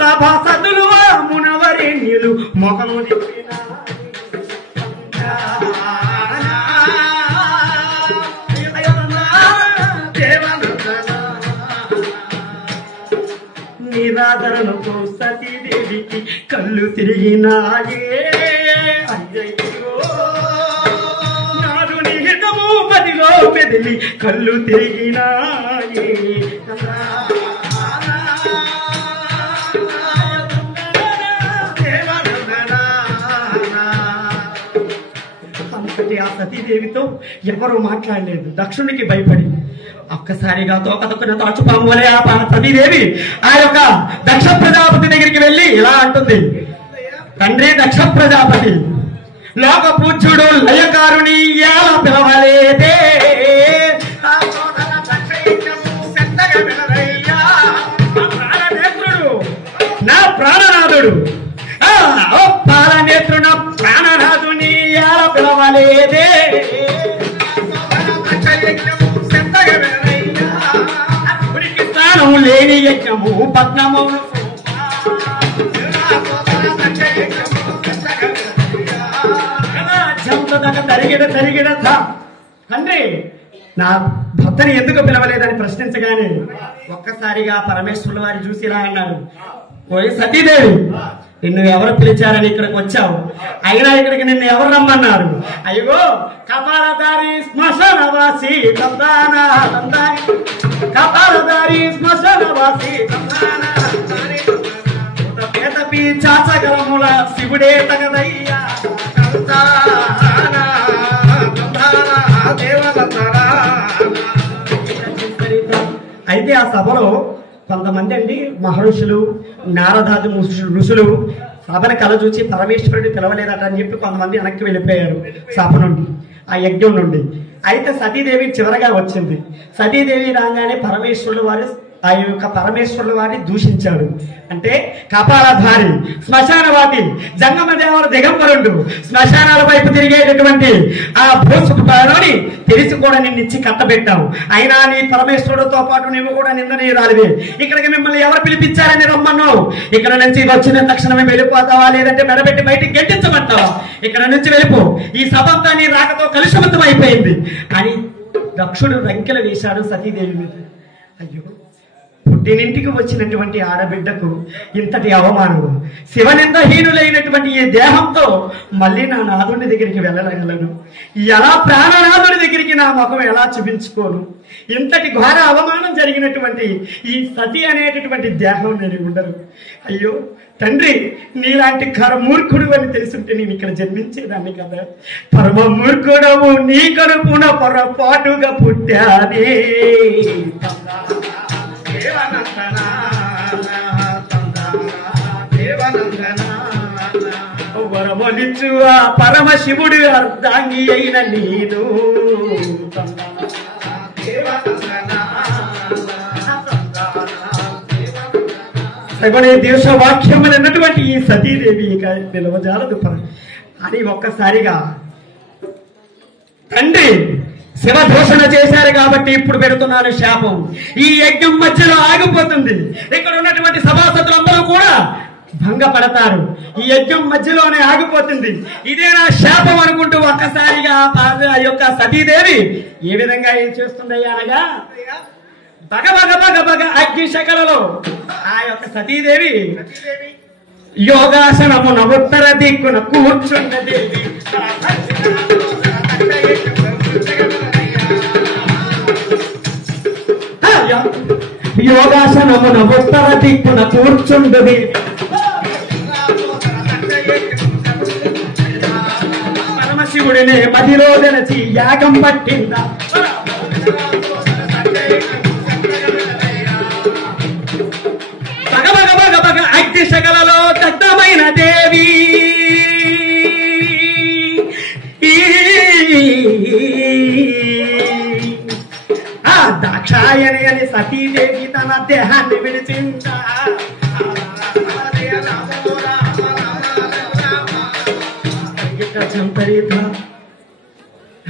సభాసదులు మునవరేణ్యులు మొహము నిరాదరణతో సతీదేవికి కళ్ళు తిరిగినాయే. అయ్యయ్యో నాడు నిహితము మదిలో మెదిలి కళ్ళు తిరిగినాయే. అంతటి ఆ సతీదేవితో ఎవరు మాట్లాడలేదు. దక్షునికి భయపడి ఒక్కసారిగా తోకతొక్కున తాచుపాము వలె ఆ సతీదేవి ఆ యొక్క దక్ష ప్రజాపతి దగ్గరికి వెళ్ళి ఇలా అంటుంది, తండ్రి దక్ష ప్రజాపతి, లోక పూజ్యుడు లయకారుని ఎలా పిలవలేదే, నా ప్రాణనాథుడు ప్రాణనేత్రుడు నా ప్రాణనాథుని ఎలా పిలవలేదే, స్థానం లేని యజ్ఞము పద్మము తరిగిడ తండ్రి నా భర్తని ఎందుకు పిలవలేదని ప్రశ్నించగానే ఒక్కసారిగా పరమేశ్వరుల వారి చూసి ఇలా అన్నాడు, ఓయ్ సతీదేవి, నిన్ను ఎవరు పిలిచారని ఇక్కడికి వచ్చావు? అయినా ఇక్కడికి నిన్ను ఎవరు రమ్మన్నారు? అయ్యో కపాలదారి శ్మశానవాసి తందానా తందాని, కపాలదారి శ్మశానవాసి పేదపి చాచగలముల శివుడే తగదయ్యా. అయితే ఆ సభలో కొంతమంది అండి మహర్షులు, నారదాది ఋషులు సభను కల చూసి పరమేశ్వరుడు పిలవలేదట అని చెప్పి కొంతమంది వెనక్కి వెళ్ళిపోయారు సభ నుండి, ఆ యజ్ఞం నుండి. అయితే సతీదేవి చివరగా వచ్చింది. సతీదేవి రాగానే పరమేశ్వరుడు వారు ఆ యొక్క పరమేశ్వరుడు వారిని దూషించాడు. అంటే కపాలధారి, శ్మశానవాది, జంగమదేవుడు దిగంబరుడు, శ్మశానాల వైపు తిరిగేటటువంటి ఆ భూసుని తెలిసి కూడా నిన్నిచ్చి కట్టబెట్టావు. అయినా నీ పరమేశ్వరుడితో పాటు నువ్వు కూడా నిందనీయురాలివే. ఇక్కడికి మిమ్మల్ని ఎవరు పిలిపించారని రమ్మన్నావు? ఇక్కడ నుంచి వచ్చిన తక్షణమే వెళ్ళిపోతావా, లేదంటే మెడబెట్టి బయటికి గెంటించమంటావా? ఇక్కడ నుంచి వెళ్ళిపో, ఈ సభ అంతా నీ రాకతో కలుషితం అయిపోయింది అని దక్షుడు రంకెలు వేశాడు సతీదేవి మీద. అయ్యో, పుట్టినింటికి వచ్చినటువంటి ఆడబిడ్డకు ఇంతటి అవమానం, శివనిందహీనులైనటువంటి ఈ దేహంతో మళ్ళీ నా నాథుడి దగ్గరికి వెళ్ళగలను? ఎలా ప్రాణనాథుడి దగ్గరికి నా ముఖం ఎలా చూపించుకోను? ఇంతటి ఘోర అవమానం జరిగినటువంటి ఈ సతి అనేటటువంటి దేహం నేను ఉండను. అయ్యో తండ్రి, నీలాంటి మూర్ఖుడు అని తెలుసుంటే నేను ఇక్కడ జన్మించేదాన్ని కదా. పరమ మూర్ఖుడవు, నీ కడుపున పొరపాటుగా పుట్టానే. వరమలిచ్చు ఆ పరమశివుడు అర్ధాంగి అయిన నేను. సగుణే దేశ వాక్యం అన్నటువంటి ఈ సతీదేవి ఇక నిలవజాలదు అని ఒక్కసారిగా, తండ్రి శివదూషణ చేశారు కాబట్టి ఇప్పుడు పెడుతున్నాను శాపం. ఈ యజ్ఞం మధ్యలో ఆగిపోతుంది. ఇక్కడ ఉన్నటువంటి సభాసదులందరూ కూడా భంగపడతారు. ఈ యజ్ఞం మధ్యలోనే ఆగిపోతుంది. ఇదే నా శాపం అనుకుంటూ ఒక్కసారిగా ఆ యొక్క సతీదేవి ఏ విధంగా ఏం చేస్తుందయ్యా అనగా, బగ బగ బగ బగ అగ్ని శకలలో ఆ యొక్క సతీదేవి యోగాసనమున ఉత్తర దిక్కున కూర్చున్నది. యోగాసనమున ఉత్తర దిక్కున కూర్చుండది. పరమశివుడిని మదిలో తెలచి యాగం పట్టిందా. బగ బగ బగ బగ అగ్ని శకలలో అని సతీదేవి తన దేహాన్ని విడిచిందా.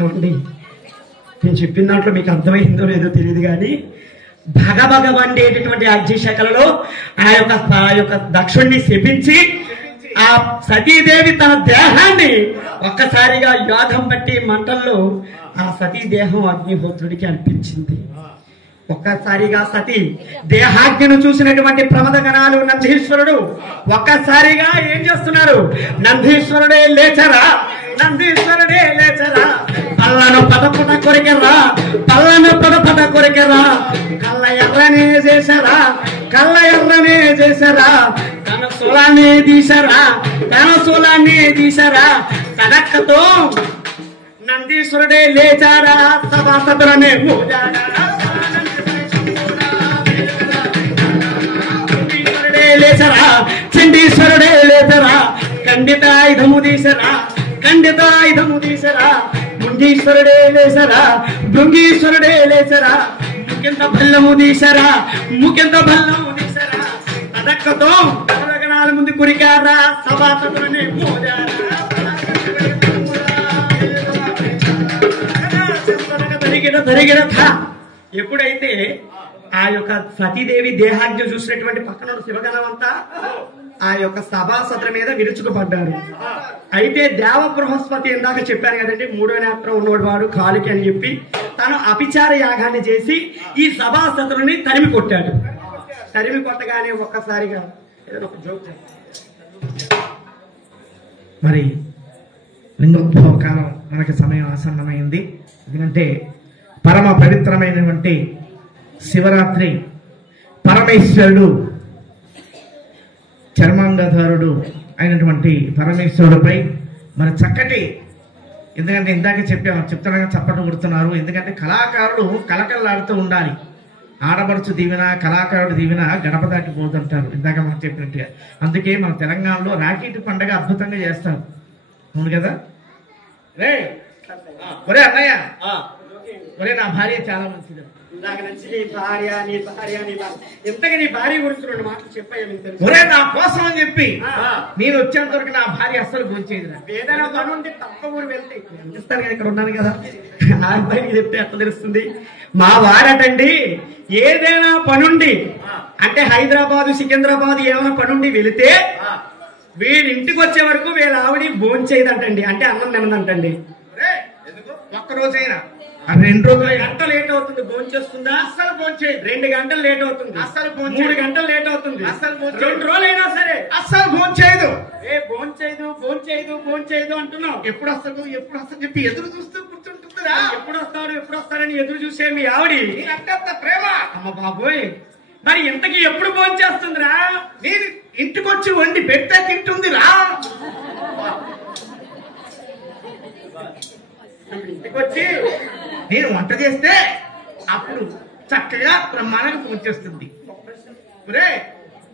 ఏమండి, నేను చెప్పిన దాంట్లో మీకు అర్థమైందో లేదో తెలియదు కానీ భగభగ వండేటటువంటి అగ్నిశకలలో ఆ యొక్క దక్షుణ్ణి శపించి ఆ సతీదేవి తన దేహాన్ని ఒక్కసారిగా యోధం బట్టి మంటల్లో ఆ సతీ దేహం అగ్నిహోత్రుడికి అర్పించింది. ఒక్కసారిగా సతీ దేహాగ్నిను చూసినటువంటి ప్రమదగణాలు నందీశ్వరుడు ఒక్కసారిగా ఏం చేస్తున్నారు? నందీశ్వరుడే లేచరా, నందీశ్వరుడే లేచరా, పళ్ళను పదపట కొరికెరా, పళ్ళను పదపట కొరికెరా, కళ్ళ ఎర్రనే చేశారా, కళ్ళ ఎర్రనే చేశారా, తన సోలాన్ని తీశారా, తన సోలాన్ని తీశారా. తనక్కతో నందీశ్వరుడే లేచారా, సభాసదులనే మోజారా, లేచరా, చండీశ్వరుడే లేచరా, ఖండితాయుధము తీసరా, ఖండితాయుధము తీసరా, ముండీశ్వరుడే లేచరా, భృంగీశ్వరుడే లేచరా, ముఖ్యంత బల్లము తీసరా, ముఖ్యంత బల్లము తీసరా. తదక్కతో గణాల ముందు కురికారా, సభాసదులనే మోజారా, ఎప్పుడైతే ఆ యొక్క సతీదేవి దేహాగ్ని చూసినటువంటి పక్కన శివగణం అంతా ఆ యొక్క సభాసదుల మీద విరుచుకుపడ్డారు. అయితే దేవ బృహస్పతి ఇందాక చెప్పాను కదండి, మూడో నేత్రం ఉన్నోడు వాడు కాలికి అని చెప్పి తను అపిచార యాగాన్ని చేసి ఈ సభాసదులని తరిమి కొట్టాడు. తరిమి కొట్టగానే ఒక్కసారిగా ఏదైనా ఒక జోక్ మరి లింగోద్భవ కాలం మనకి సమయం ఆసన్నమైంది. ఎందుకంటే పరమ పవిత్రమైనటువంటి శివరాత్రి పరమేశ్వరుడు చర్మాంగధారుడు అయినటువంటి పరమేశ్వరుడిపై మరి చక్కటి, ఎందుకంటే ఇందాక చెప్తానగా చప్పట్లు కొడుతున్నారు. ఎందుకంటే కళాకారుడు కలకల్లాడుతూ ఉండాలి. ఆడపడుచు దీవెన, కళాకారుడు దీవెన గడప దాటిపోతుంటారు ఇందాక మనం చెప్పినట్టుగా. అందుకే మన తెలంగాణలో రాకెట్ పండుగ అద్భుతంగా చేస్తారు. అవును కదా? ఒరే అన్నయ్య, ఒరే నా భార్య చాలా మంచిది. ఒరే నా కోసం అని చెప్పి నేను వచ్చేంత వరకు నా భార్య అస్సలు గురించేది. ఏదైనా పని ఉంటే తప్ప ఊరు వెళ్తే ఇస్తాను కదా, ఇక్కడ ఉన్నాను కదా, ఆ అబ్బాయికి చెప్తే ఎట్లా తెలుస్తుంది? మా వారటండి ఏదైనా పనుండి అంటే హైదరాబాదు సికింద్రాబాద్ ఏమైనా పనుండి వెళితే వీళ్ళింటికి వచ్చే వరకు వీళ్ళ ఆవిడ భోంచేయదంటండి, అంటే అన్నం తినదంటండి. ఒక్కరోజైనా 2 రోజులు గంట లేట్ అవుతుంది భోంచేస్తుందా? అస్సలు భోంచేయదు. 2 గంటలు లేట్ అవుతుంది, అస్సలు 3 గంటలు లేట్ అవుతుంది, అస్సలు 2 రోజులైనా సరే అస్సలు భోంచేయదు. భోంచేయదు అంటున్నావు. ఎప్పుడు వస్తాడు చెప్పి ఎదురు చూస్తూ కూర్చుంటుందిరా. ఎప్పుడు వస్తాడని ఎదురు చూసే మీ ఆవిడి అంత ప్రేమ. అమ్మ బాబోయ్, మరి ఇంతకీ ఎప్పుడు భోంచేస్తుందిరా? నేను ఇంటికొచ్చి వండి పెడితే తింటుందిరా. ఇంటికొచ్చి నేను వంట చేస్తే అప్పుడు చక్కగా బ్రహ్మాండంగా పూజేస్తుంది.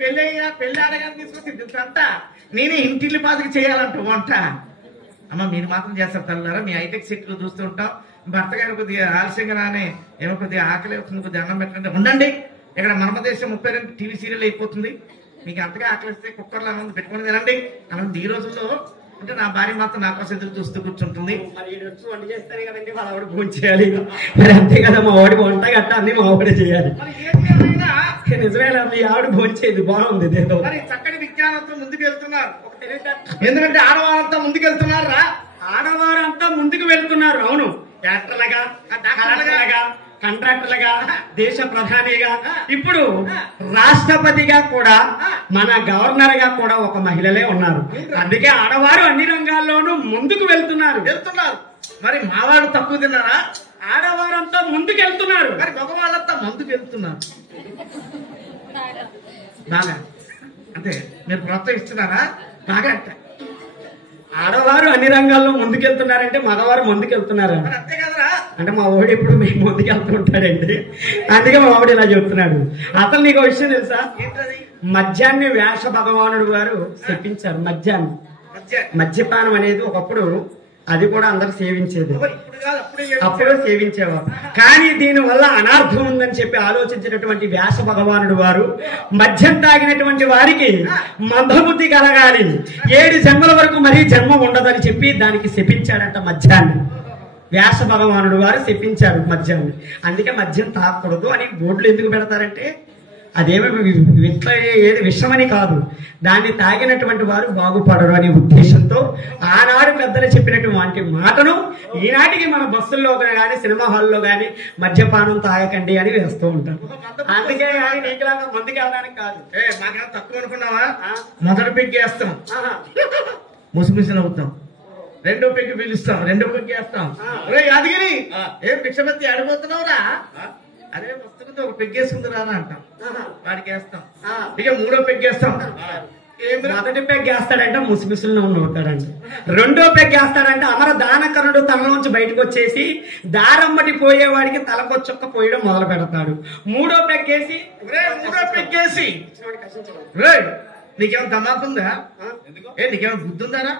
పెళ్లి ఆడగానే తీసుకొచ్చి అంట నేనే ఇంటిల్లి పాతకి చేయాలంట వంట. అమ్మ మీరు మాత్రం చేస్తారు తల్లారా, మీ హైటెక్ సిటీలో చూస్తూ ఉంటాం. భర్త గారు కొద్దిగా ఆలస్యంగా రానే ఏమో కొద్దిగా ఆకలి అవుతుంది, కొద్దిగా అన్నం పెట్టండి. ఉండండి, ఇక్కడ మనమదేశం 32 టీవీ సీరియల్ అయిపోతుంది, మీకు అంతగా ఆకలిస్తే కుక్కర్లో అన్నం పెట్టుకుని తినండి అన్నది. ఈ రోజుల్లో అంటే నా భార్య మాత్రం నా కోసం ఎదురు చూస్తూ కూర్చుంటుంది. మరి వంట చేస్తానే కదండి వాళ్ళ ఆవిడ భోజనం చేయాలి. మరి అంతే కదా, మా ఆవిడ వంట గట్ట అన్ని మా ఆవిడే చేయాలి. నిజమేనా? మీ ఆవిడ భోజనం చేయదు, బాగుంది. మరి చక్కటి విజ్ఞానంతో ముందుకు వెళ్తున్నారు. ఎందుకంటే ఆడవారంతా ముందుకు వెళ్తున్నారు రా, ఆడవారంతా ముందుకు వెళ్తున్నారు. అవును, యాక్టర్లుగా, కంట్రాక్టర్లుగా, దేశ ప్రధానిగా, ఇప్పుడు రాష్ట్రపతిగా కూడా, మన గవర్నర్ గా కూడా ఒక మహిళలే ఉన్నారు. అందుకే ఆడవారు అన్ని రంగాల్లోనూ ముందుకు వెళ్తున్నారు. మరి మావాడు తక్కువ తిన్నారా? ఆడవారంతా ముందుకు వెళ్తున్నారు, మరి మగవాళ్ళంతా ముందుకు వెళ్తున్నారు. బాగా అంటే మీరు ప్రోత్సహిస్తున్నారా? బాగా అంటే ఆడవారు అన్ని రంగాల్లో ముందుకెళ్తున్నారంటే మగవారు ముందుకెళ్తున్నారు అంతే కదరా. అంటే మా వాడు ఎప్పుడు మేము ముందుకెళ్తుంటాడండి, అందుకే మా వాడు ఇలా చెప్తున్నాడు. అసలు నీకు విషయం తెలుసా? మద్యాన్ని వ్యాస భగవానుడు గారు చెప్పించారు. మద్యాన్ని, మద్యపానం అనేది ఒకప్పుడు అది కూడా అందరు సేవించేది, ఇప్పుడు కాదు, అప్పుడే సేవించేవారు. కానీ దీని వల్ల అనర్థం ఉందని చెప్పి ఆలోచించినటువంటి వ్యాస భగవానుడు వారు మద్యం తాగినటువంటి వారికి మందబుద్ధి కలగాలి, 7 జన్మల వరకు మరీ జన్మ ఉండదని చెప్పి దానికి శపించాడంట మద్యాన్ని. వ్యాస భగవానుడు వారు శపించారు మద్యాన్ని. అందుకే మద్యం తాగకూడదు అని బోర్డులు ఎందుకు పెడతారంటే అదేమి ఏది విషమని కాదు, దాన్ని తాగినటువంటి వారు బాగుపడరు అనే ఉద్దేశంతో ఆనాడు పెద్దలు చెప్పినటువంటి మాటను ఈనాటికి మన బస్సుల్లో కానీ సినిమా హాల్లో కానీ మద్యపానం తాగకండి అని వేస్తూ ఉంటారు. అందుకే కానీ నీకులాగా ముందుకు వెళ్ళడానికి కాదు. మాకేమో తక్కువ అనుకున్నావా? మొదటి పెగ్గి వేస్తాం, ముసిముసి నవ్వుతాం, రెండో పెగ్గి పిలుస్తాం, రెండో పెగ్గి వేస్తాం. యాదగిరి ఏం భిక్షపతి అడిగిపోతున్నావురా? అరే వస్తుంది, ఒక పెగ్గేసుకుంది రా అంటాం, వాడికి వేస్తాం. ఇక మూడో పెగ్గేస్తాం. మొదటి పెగ్గేస్తాడంటే ముసిముసులు నవ్వుతాడంట, రెండో పెగ్గేస్తాడంటే అమర దానకరుడు తనలోంచి బయటకు వచ్చేసి దారమ్మటి పోయేవాడికి తలకొచ్చొక్క పోయడం మొదలు పెడతాడు. మూడో పెగ్గేసి నీకేమైనా దమాకుందా? నీకేమైనా బుద్ధి ఉందారా?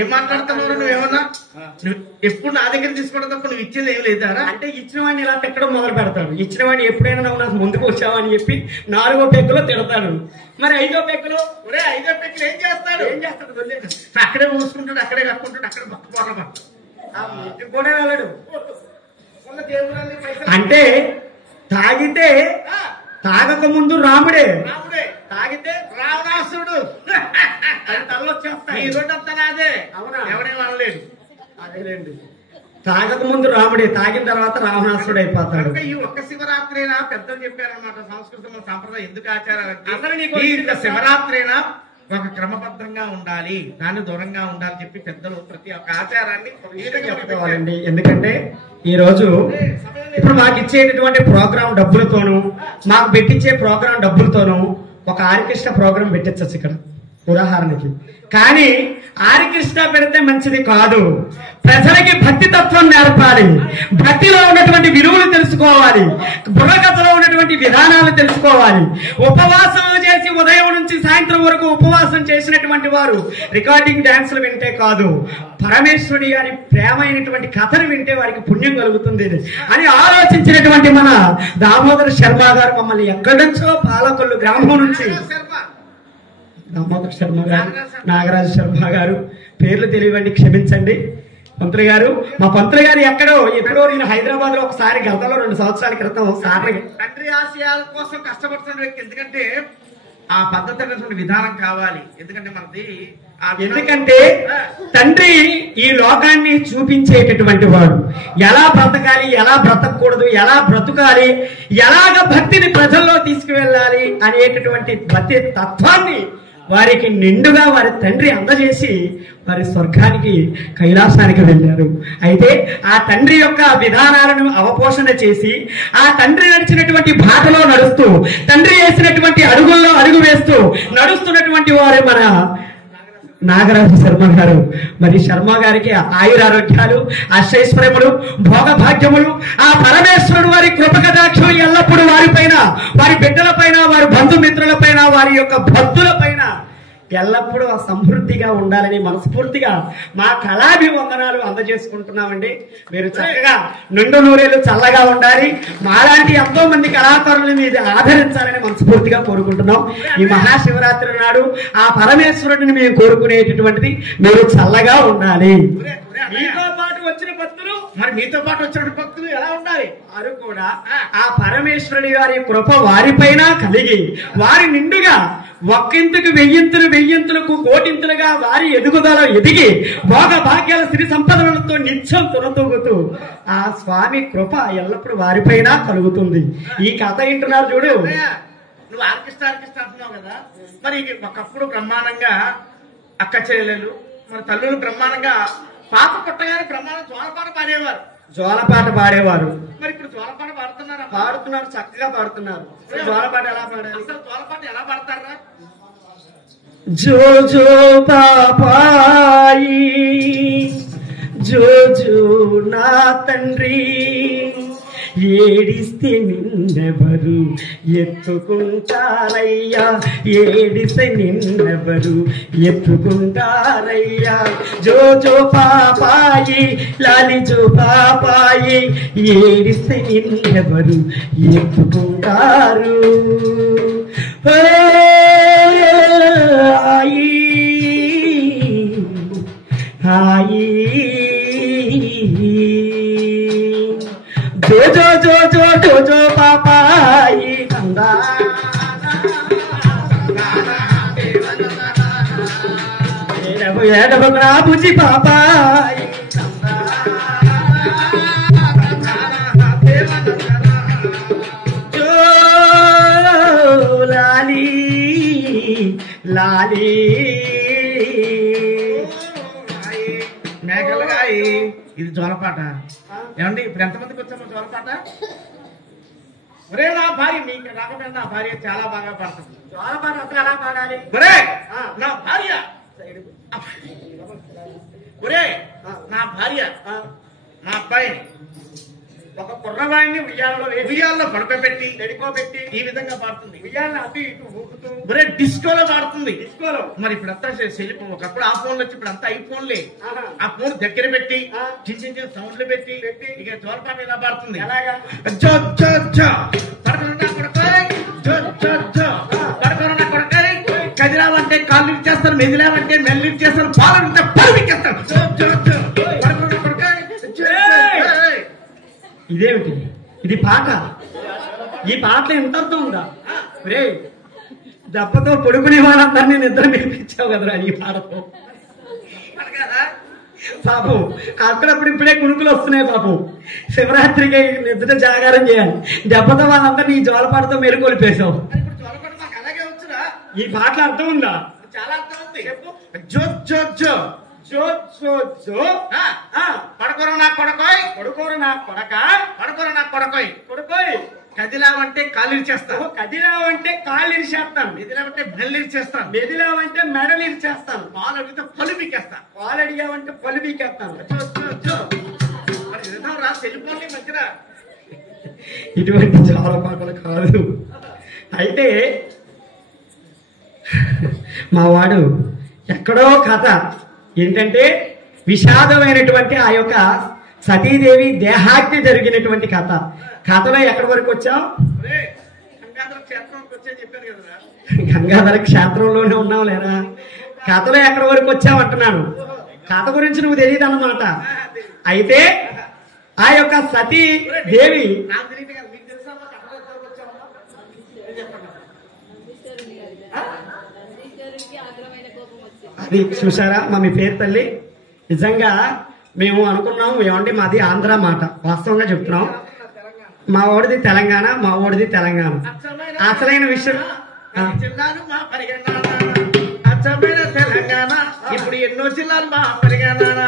ఏం మాట్లాడుతున్నావు నువ్వేమన్నా? నువ్వు ఎప్పుడు నా దగ్గర తీసుకోవడం తప్ప నువ్వు ఇచ్చేది ఏం లేదా? అంటే ఇచ్చిన వాడిని ఇలా తిట్టడం మొదలు పెడతాడు. ఇచ్చిన వాడిని ఎప్పుడైనా నువ్వు నాకు ముందుకు వచ్చావని చెప్పి 4వ పెగ్గులో తిడతాడు. మరి 5వ పెగ్గులో 5వ పెగ్గులు ఏం చేస్తాడు? అక్కడే ఊసుకుంటాడు, అక్కడే కట్టుకుంటాడు, అక్కడ కూడా వెళ్ళడు. అంటే తాగితే తాగక ముందు రాముడే, తాగితే రావణాసుడు తల్లొచ్చేస్తాయి. అదే అవునా? ఎవడే అనలేదు. అదేలేండి, తాగక ముందు రాముడే, తాగిన తర్వాత రావణాసుడు అయిపోతాడు. ఈ ఒక్క శివరాత్రినా పెద్దలు చెప్పారనమాట. సంస్కృతం సంప్రదాయం ఎందుకు ఆచారాలు శివరాత్రినా ఒక క్రమబద్ధంగా ఉండాలి, దాన్ని దూరంగా ఉండాలి చెప్పి పెద్దలు ప్రతి ఒక్క ఆచారాన్ని చెప్పుకోవాలండి. ఎందుకంటే ఈ రోజు ఇప్పుడు మాకు ఇచ్చేటటువంటి ప్రోగ్రాం డబ్బులతోనూ, మాకు పెట్టించే ప్రోగ్రాం డబ్బులతోనూ ఒక ఆర్కెస్ట్రా ప్రోగ్రాం పెట్టించచ్చు ఇక్కడ ఉదాహరణకి. కానీ ఆర్కెస్ట్రా పెడితే మంచిది కాదు. ప్రజలకి భక్తి తత్వం నేర్పాలి, భక్తిలో ఉన్నటువంటి విలువలు తెలుసుకోవాలి, బుర్రకథలో ఉన్నటువంటి విధానాలు తెలుసుకోవాలి. ఉపవాసం చేసి ఉదయం నుంచి సాయంత్రం వరకు ఉపవాసం చేసినటువంటి వారు రికార్డింగ్ డాన్సులు వింటే కాదు, పరమేశ్వరుడి గారి ప్రేమ అయినటువంటి కథను వింటే వారికి పుణ్యం కలుగుతుంది అని ఆలోచించినటువంటి మన దామోదర శర్మ గారు మమ్మల్ని ఎక్కడి నుంచో పాలకొల్లు గ్రామం నుంచి, దామోదర శర్మ గారు, నాగరాజ శర్మ గారు, పేర్లు తెలియవండి క్షమించండి. పంతులు గారు, మా పంతులు గారు ఎక్కడో నేను హైదరాబాద్ లో ఒకసారి గతంలో 2 సంవత్సరాల క్రితం తండ్రి ఆశయాల కోసం కష్టపడుతున్న వ్యక్తి. ఎందుకంటే ఆ పద్ధతి అనేటువంటి విధానం కావాలి. ఎందుకంటే తండ్రి ఈ లోకాన్ని చూపించేటటువంటి వాడు. ఎలా బ్రతకాలి, ఎలా బ్రతకూడదు, ఎలా బ్రతకాలి, ఎలాగ భక్తిని ప్రజల్లో తీసుకువెళ్ళాలి అనేటటువంటి భక్తి తత్వాన్ని వారికి నిండుగా వారి తండ్రి అందజేసి వారి స్వర్గానికి, కైలాసానికి వెళ్ళారు. అయితే ఆ తండ్రి యొక్క విధానాలను అవపోషణ చేసి, ఆ తండ్రి నడిచినటువంటి బాటలో నడుస్తూ, తండ్రి వేసినటువంటి అడుగుల్లో అడుగు వేస్తూ నడుస్తున్నటువంటి వారు మన నాగరాజ శర్మ గారు. మరి శర్మ గారికి ఆయురారోగ్యాలు, అష్టైశ్వర్యములు, భోగభాగ్యములు, ఆ పరమేశ్వరుడు వారి కృపకటాక్షం ఎల్లప్పుడూ వారిపైన, వారి బిడ్డలపైన, వారి బంధుమిత్రులపైన, వారి యొక్క భక్తులపైన ఎల్లప్పుడూ సమృద్ధిగా ఉండాలని మనస్ఫూర్తిగా మా కళాభివందనాలు అందజేసుకుంటున్నామండి. మీరు చక్కగా నిండు నూరేళ్లు చల్లగా ఉండాలి, మాలాంటి ఎంతో మంది కళాకారులను మీరు ఆదరించాలని మనస్ఫూర్తిగా కోరుకుంటున్నాం. ఈ మహాశివరాత్రి నాడు ఆ పరమేశ్వరుడిని మేము కోరుకునేటటువంటిది మీరు చల్లగా ఉండాలి. మీతో పాటు వచ్చిన భక్తులు, మరి మీతో పాటు వచ్చిన భక్తులు ఎలా ఉండాలి? వారు కూడా ఆ పరమేశ్వరుడి వారి కృప వారిపైన కలిగి, వారి నిండుగా ఒక్కింతకు వెయ్యింతులకు కోటింతులుగా వారి ఎదుగుదల ఎదిగి, భోగ భాగ్యాల సిరి సంపదలతో నిత్యం తునతూగుతూ ఆ స్వామి కృప ఎల్లప్పుడూ వారిపైన కలుగుతుంది. ఈ కథ వింటున్నారు చూడు. నువ్వు ఆర్కెస్ట్రా అంటున్నావు కదా, మరి ఒకప్పుడు బ్రహ్మాండంగా అక్క చెల్లెలు, మరి తల్లులు బ్రహ్మాండంగా పాప పుట్టగానే బ్రహ్మాండం జోలపాట పాడేవారు. మరి ఇప్పుడు జోలపాట పాడుతున్నారు, చక్కగా పాడుతున్నారు. జోలపాట ఎలా పాడాలి? జోలపాట ఎలా పాడతారా? జో జో పాపాయి జో జో నా తండ్రి, ఏడిస్తే నిన్నెవరు ఎత్తుకుంటారయ్యా, ఏడిస్తే నిన్నెవరు ఎత్తుకుంటారయ్యా. జో జో పాపాయి లాలి జో పాపాయి, ఏడిస్తే నిన్నెవరు ఎత్తుకుంటారు. హాయి హాయి జో జో జో జో జో జో పాపాయి కందా ఏడబా బుజ్జి పాపాయి జో లాలి లాలి మేకలుగాయి. ఇది జోలపాట. ఏమండి ఇప్పుడు ఎంతమందికి వచ్చామో జోలపాట? ఒరే నా భార్య, మీకు రాకపోయినా నా భార్య చాలా బాగా పాడుతుంది జోలపాట. అసలు ఎలా పాడాలి? ఒరే నా భార్య, ఒరే నా భార్య నా అబ్బాయిని ఒక కుర్రవాడిని ఉయ్యాలలో పడుకోబెట్టి నడుకోబెట్టి ఈ విధంగా పాడుతుంది. ఉయ్యాలను అటు ఇటు ఊపుతూ ఒరే డిస్కోలో పాడుతుంది. డిస్కోలో మరి ఇప్పుడంతా సెల్ఫోన్, ఒకప్పుడు ఆ ఫోన్లు వచ్చి ఇప్పుడు అంతా ఐఫోన్లే. ఆ ఫోన్ దగ్గర పెట్టి చిన్న చిన్న సౌండ్లు పెట్టి ఇక జోలపాట ఇలా పాడుతుంది. ఎలాగా? జో జో జో పడుకున్నా కొడకాయ్, జో జో జో పడుకున్నా కొడకాయ్, కదిలావంటే కాళ్ళు ఇచ్చేస్తారు, మెదిలావంటే మెల్లు ఇచ్చేస్తారు, పాలంటే పరువు ఇచ్చేస్తారు. జో జో జో పడుకున్నా కొడకాయ్. ఇదేమిటి? ఇది పాట. ఈ పాటలో ఎంత అర్థం ఉందా? రే దెబ్బతో పడుకునే వాళ్ళందరినీ నిద్ర నేర్పించావు కదరా ఈ పాటతో. పాపం అప్పుడప్పుడు ఇప్పుడే కునుకులు వస్తున్నాయి పాపం. శివరాత్రికి నిద్ర జాగారం చేయాలి. దెబ్బతో వాళ్ళందరినీ ఈ జోలపాటతో మెరుగొలిపేశావు. ఈ పాటలో అర్థం ఉందా? చాలా అర్థం ఉంది. జో జో జో జో జో జో పడుకోరు నా కొడకోయ్, పడుకోరు నా కొడక, పడుకోరు నా కొడకోయ్, కొడుకోయ్ కదిలావంటే కాళ్ళు ఇచ్చేస్తాను, కదిలావంటే కాళ్ళు ఇరిచేస్తాను, మెదిలావంటే మెడలు ఇరిచేస్తాను, మెదిలావంటే మెడలు ఇరిచేస్తాను, పాలు అడిగితే పలు పీకేస్తాను, పాలు అడిగావంటే పలు పీకేస్తాను. సెల్ఫోన్లే మధ్యన ఇటువంటి చాలా పాటలు కాదు. అయితే మా వాడు ఎక్కడో కథ ఏంటంటే విషాదమైనటువంటి ఆ యొక్క సతీదేవి దేహాగ్ని జరిగినటువంటి కథ. కథలో ఎక్కడి వరకు వచ్చాం? గంగాధర క్షేత్రంలోనే ఉన్నావు లేరా? కథలో ఎక్కడి వరకు వచ్చావంటున్నాను. కథ గురించి నువ్వు తెలియదు అన్నమాట. అయితే ఆ యొక్క సతీ దేవి అది చూసారా మా మీ పేరు తల్లి. నిజంగా మేము అనుకున్నాం ఏమంటే మాది ఆంధ్ర మాట, వాస్తవంగా చెప్తున్నాం. మా ఓడిది తెలంగాణ, మా ఓడిది తెలంగాణ. అసలైన విషయం తెలంగాణ ఇప్పుడు ఎన్నో జిల్లాలు మా పరిగణన,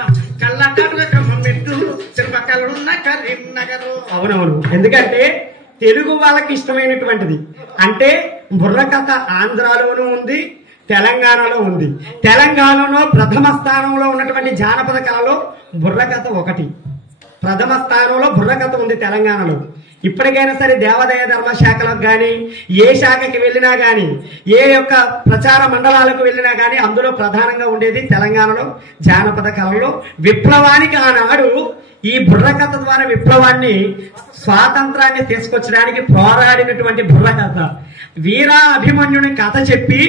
కళ్ళకట్ల కమ్మెట్టు శిల్పకళలున్న కరీంనగర్. అవునవును, ఎందుకంటే తెలుగు వాళ్ళకి ఇష్టమైనటువంటిది అంటే బుర్రకథ ఆంధ్రాలోనూ ఉంది, తెలంగాణలో ఉంది. తెలంగాణలో ప్రథమ స్థానంలో ఉన్నటువంటి జానపద కళలో బుర్రకథ ఒకటి. ప్రథమ స్థానంలో బుర్రకథ ఉంది తెలంగాణలో. ఇప్పటికైనా సరే దేవాదాయ ధర్మ శాఖలకు కానీ ఏ శాఖకి వెళ్ళినా కానీ ఏ యొక్క ప్రచార మండలాలకు వెళ్ళినా కానీ అందులో ప్రధానంగా ఉండేది తెలంగాణలో జానపద కళలో. విప్లవానికి ఆనాడు ఈ బుర్రకథ ద్వారా విప్లవాన్ని స్వాతంత్రాన్ని తీసుకొచ్చడానికి పోరాడినటువంటి బుర్రకథ. వీరా అభిమన్యుని కథ చెప్పి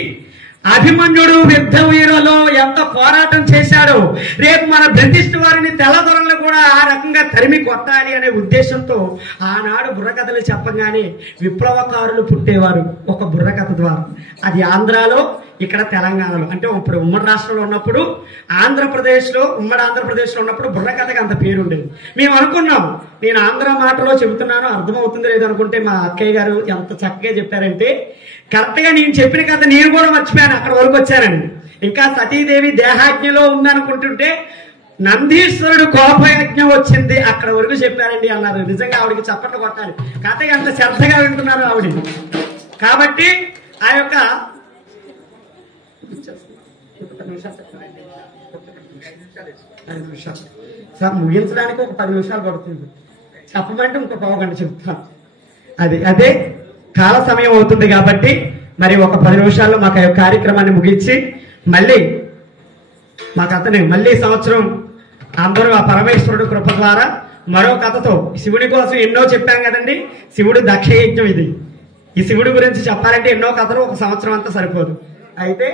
అభిమన్యుడు యుద్ధ వీరులో ఎంత పోరాటం చేశాడో రేపు మన బ్రిటిష్ వారిని తెల్లదొరలను కూడా ఆ రకంగా తరిమి కొట్టాలి అనే ఉద్దేశంతో ఆనాడు బుర్రకథలు చెప్పగానే విప్లవకారులు పుట్టేవారు ఒక బుర్రకథ ద్వారా. అది ఆంధ్రాలో, ఇక్కడ తెలంగాణలో. అంటే ఇప్పుడు ఉమ్మడి రాష్ట్రంలో ఉన్నప్పుడు ఉమ్మడి ఆంధ్రప్రదేశ్లో ఉన్నప్పుడు బుర్రకథకి అంత పేరుండేది. మేము అనుకున్నాం, నేను ఆంధ్ర మాటలో చెబుతున్నాను అర్థమవుతుంది లేదు అనుకుంటే మా అక్కయ్య గారు ఎంత చక్కగా చెప్పారంటే కరెక్ట్ గా నేను చెప్పిన కథ నేను కూడా మర్చిపోయాను, అక్కడ వరకు వచ్చానండి. ఇంకా సతీదేవి దేహాజ్ఞలో ఉందనుకుంటుంటే నందీశ్వరుడు కోపయజ్ఞ వచ్చింది అక్కడ వరకు చెప్పారండి అన్నారు. నిజంగా ఆవిడికి చప్పట్లు కొట్టాలి, కథ ఎంత శ్రద్ధగా వింటున్నారు ఆవిడ. కాబట్టి ఆ యొక్క సార్ ముగించడానికి ఒక 10 నిమిషాలు పడుతుంది. చెప్పమంటే ఇంకో పావుగంట చెప్తాను. అదే కాల సమయం అవుతుంది కాబట్టి మరి ఒక 10 నిమిషాల్లో మాకు ఆ కార్యక్రమాన్ని ముగించి మళ్ళీ మళ్ళీ సంవత్సరం అందరూ ఆ పరమేశ్వరుడు కృప ద్వారా మరో కథతో శివుడి కోసం ఎన్నో చెప్పాం కదండి. శివుడు దక్ష యజ్ఞం ఇది. ఈ శివుడి గురించి చెప్పాలంటే ఎన్నో కథలు, ఒక సంవత్సరం అంతా సరిపోదు. అయితే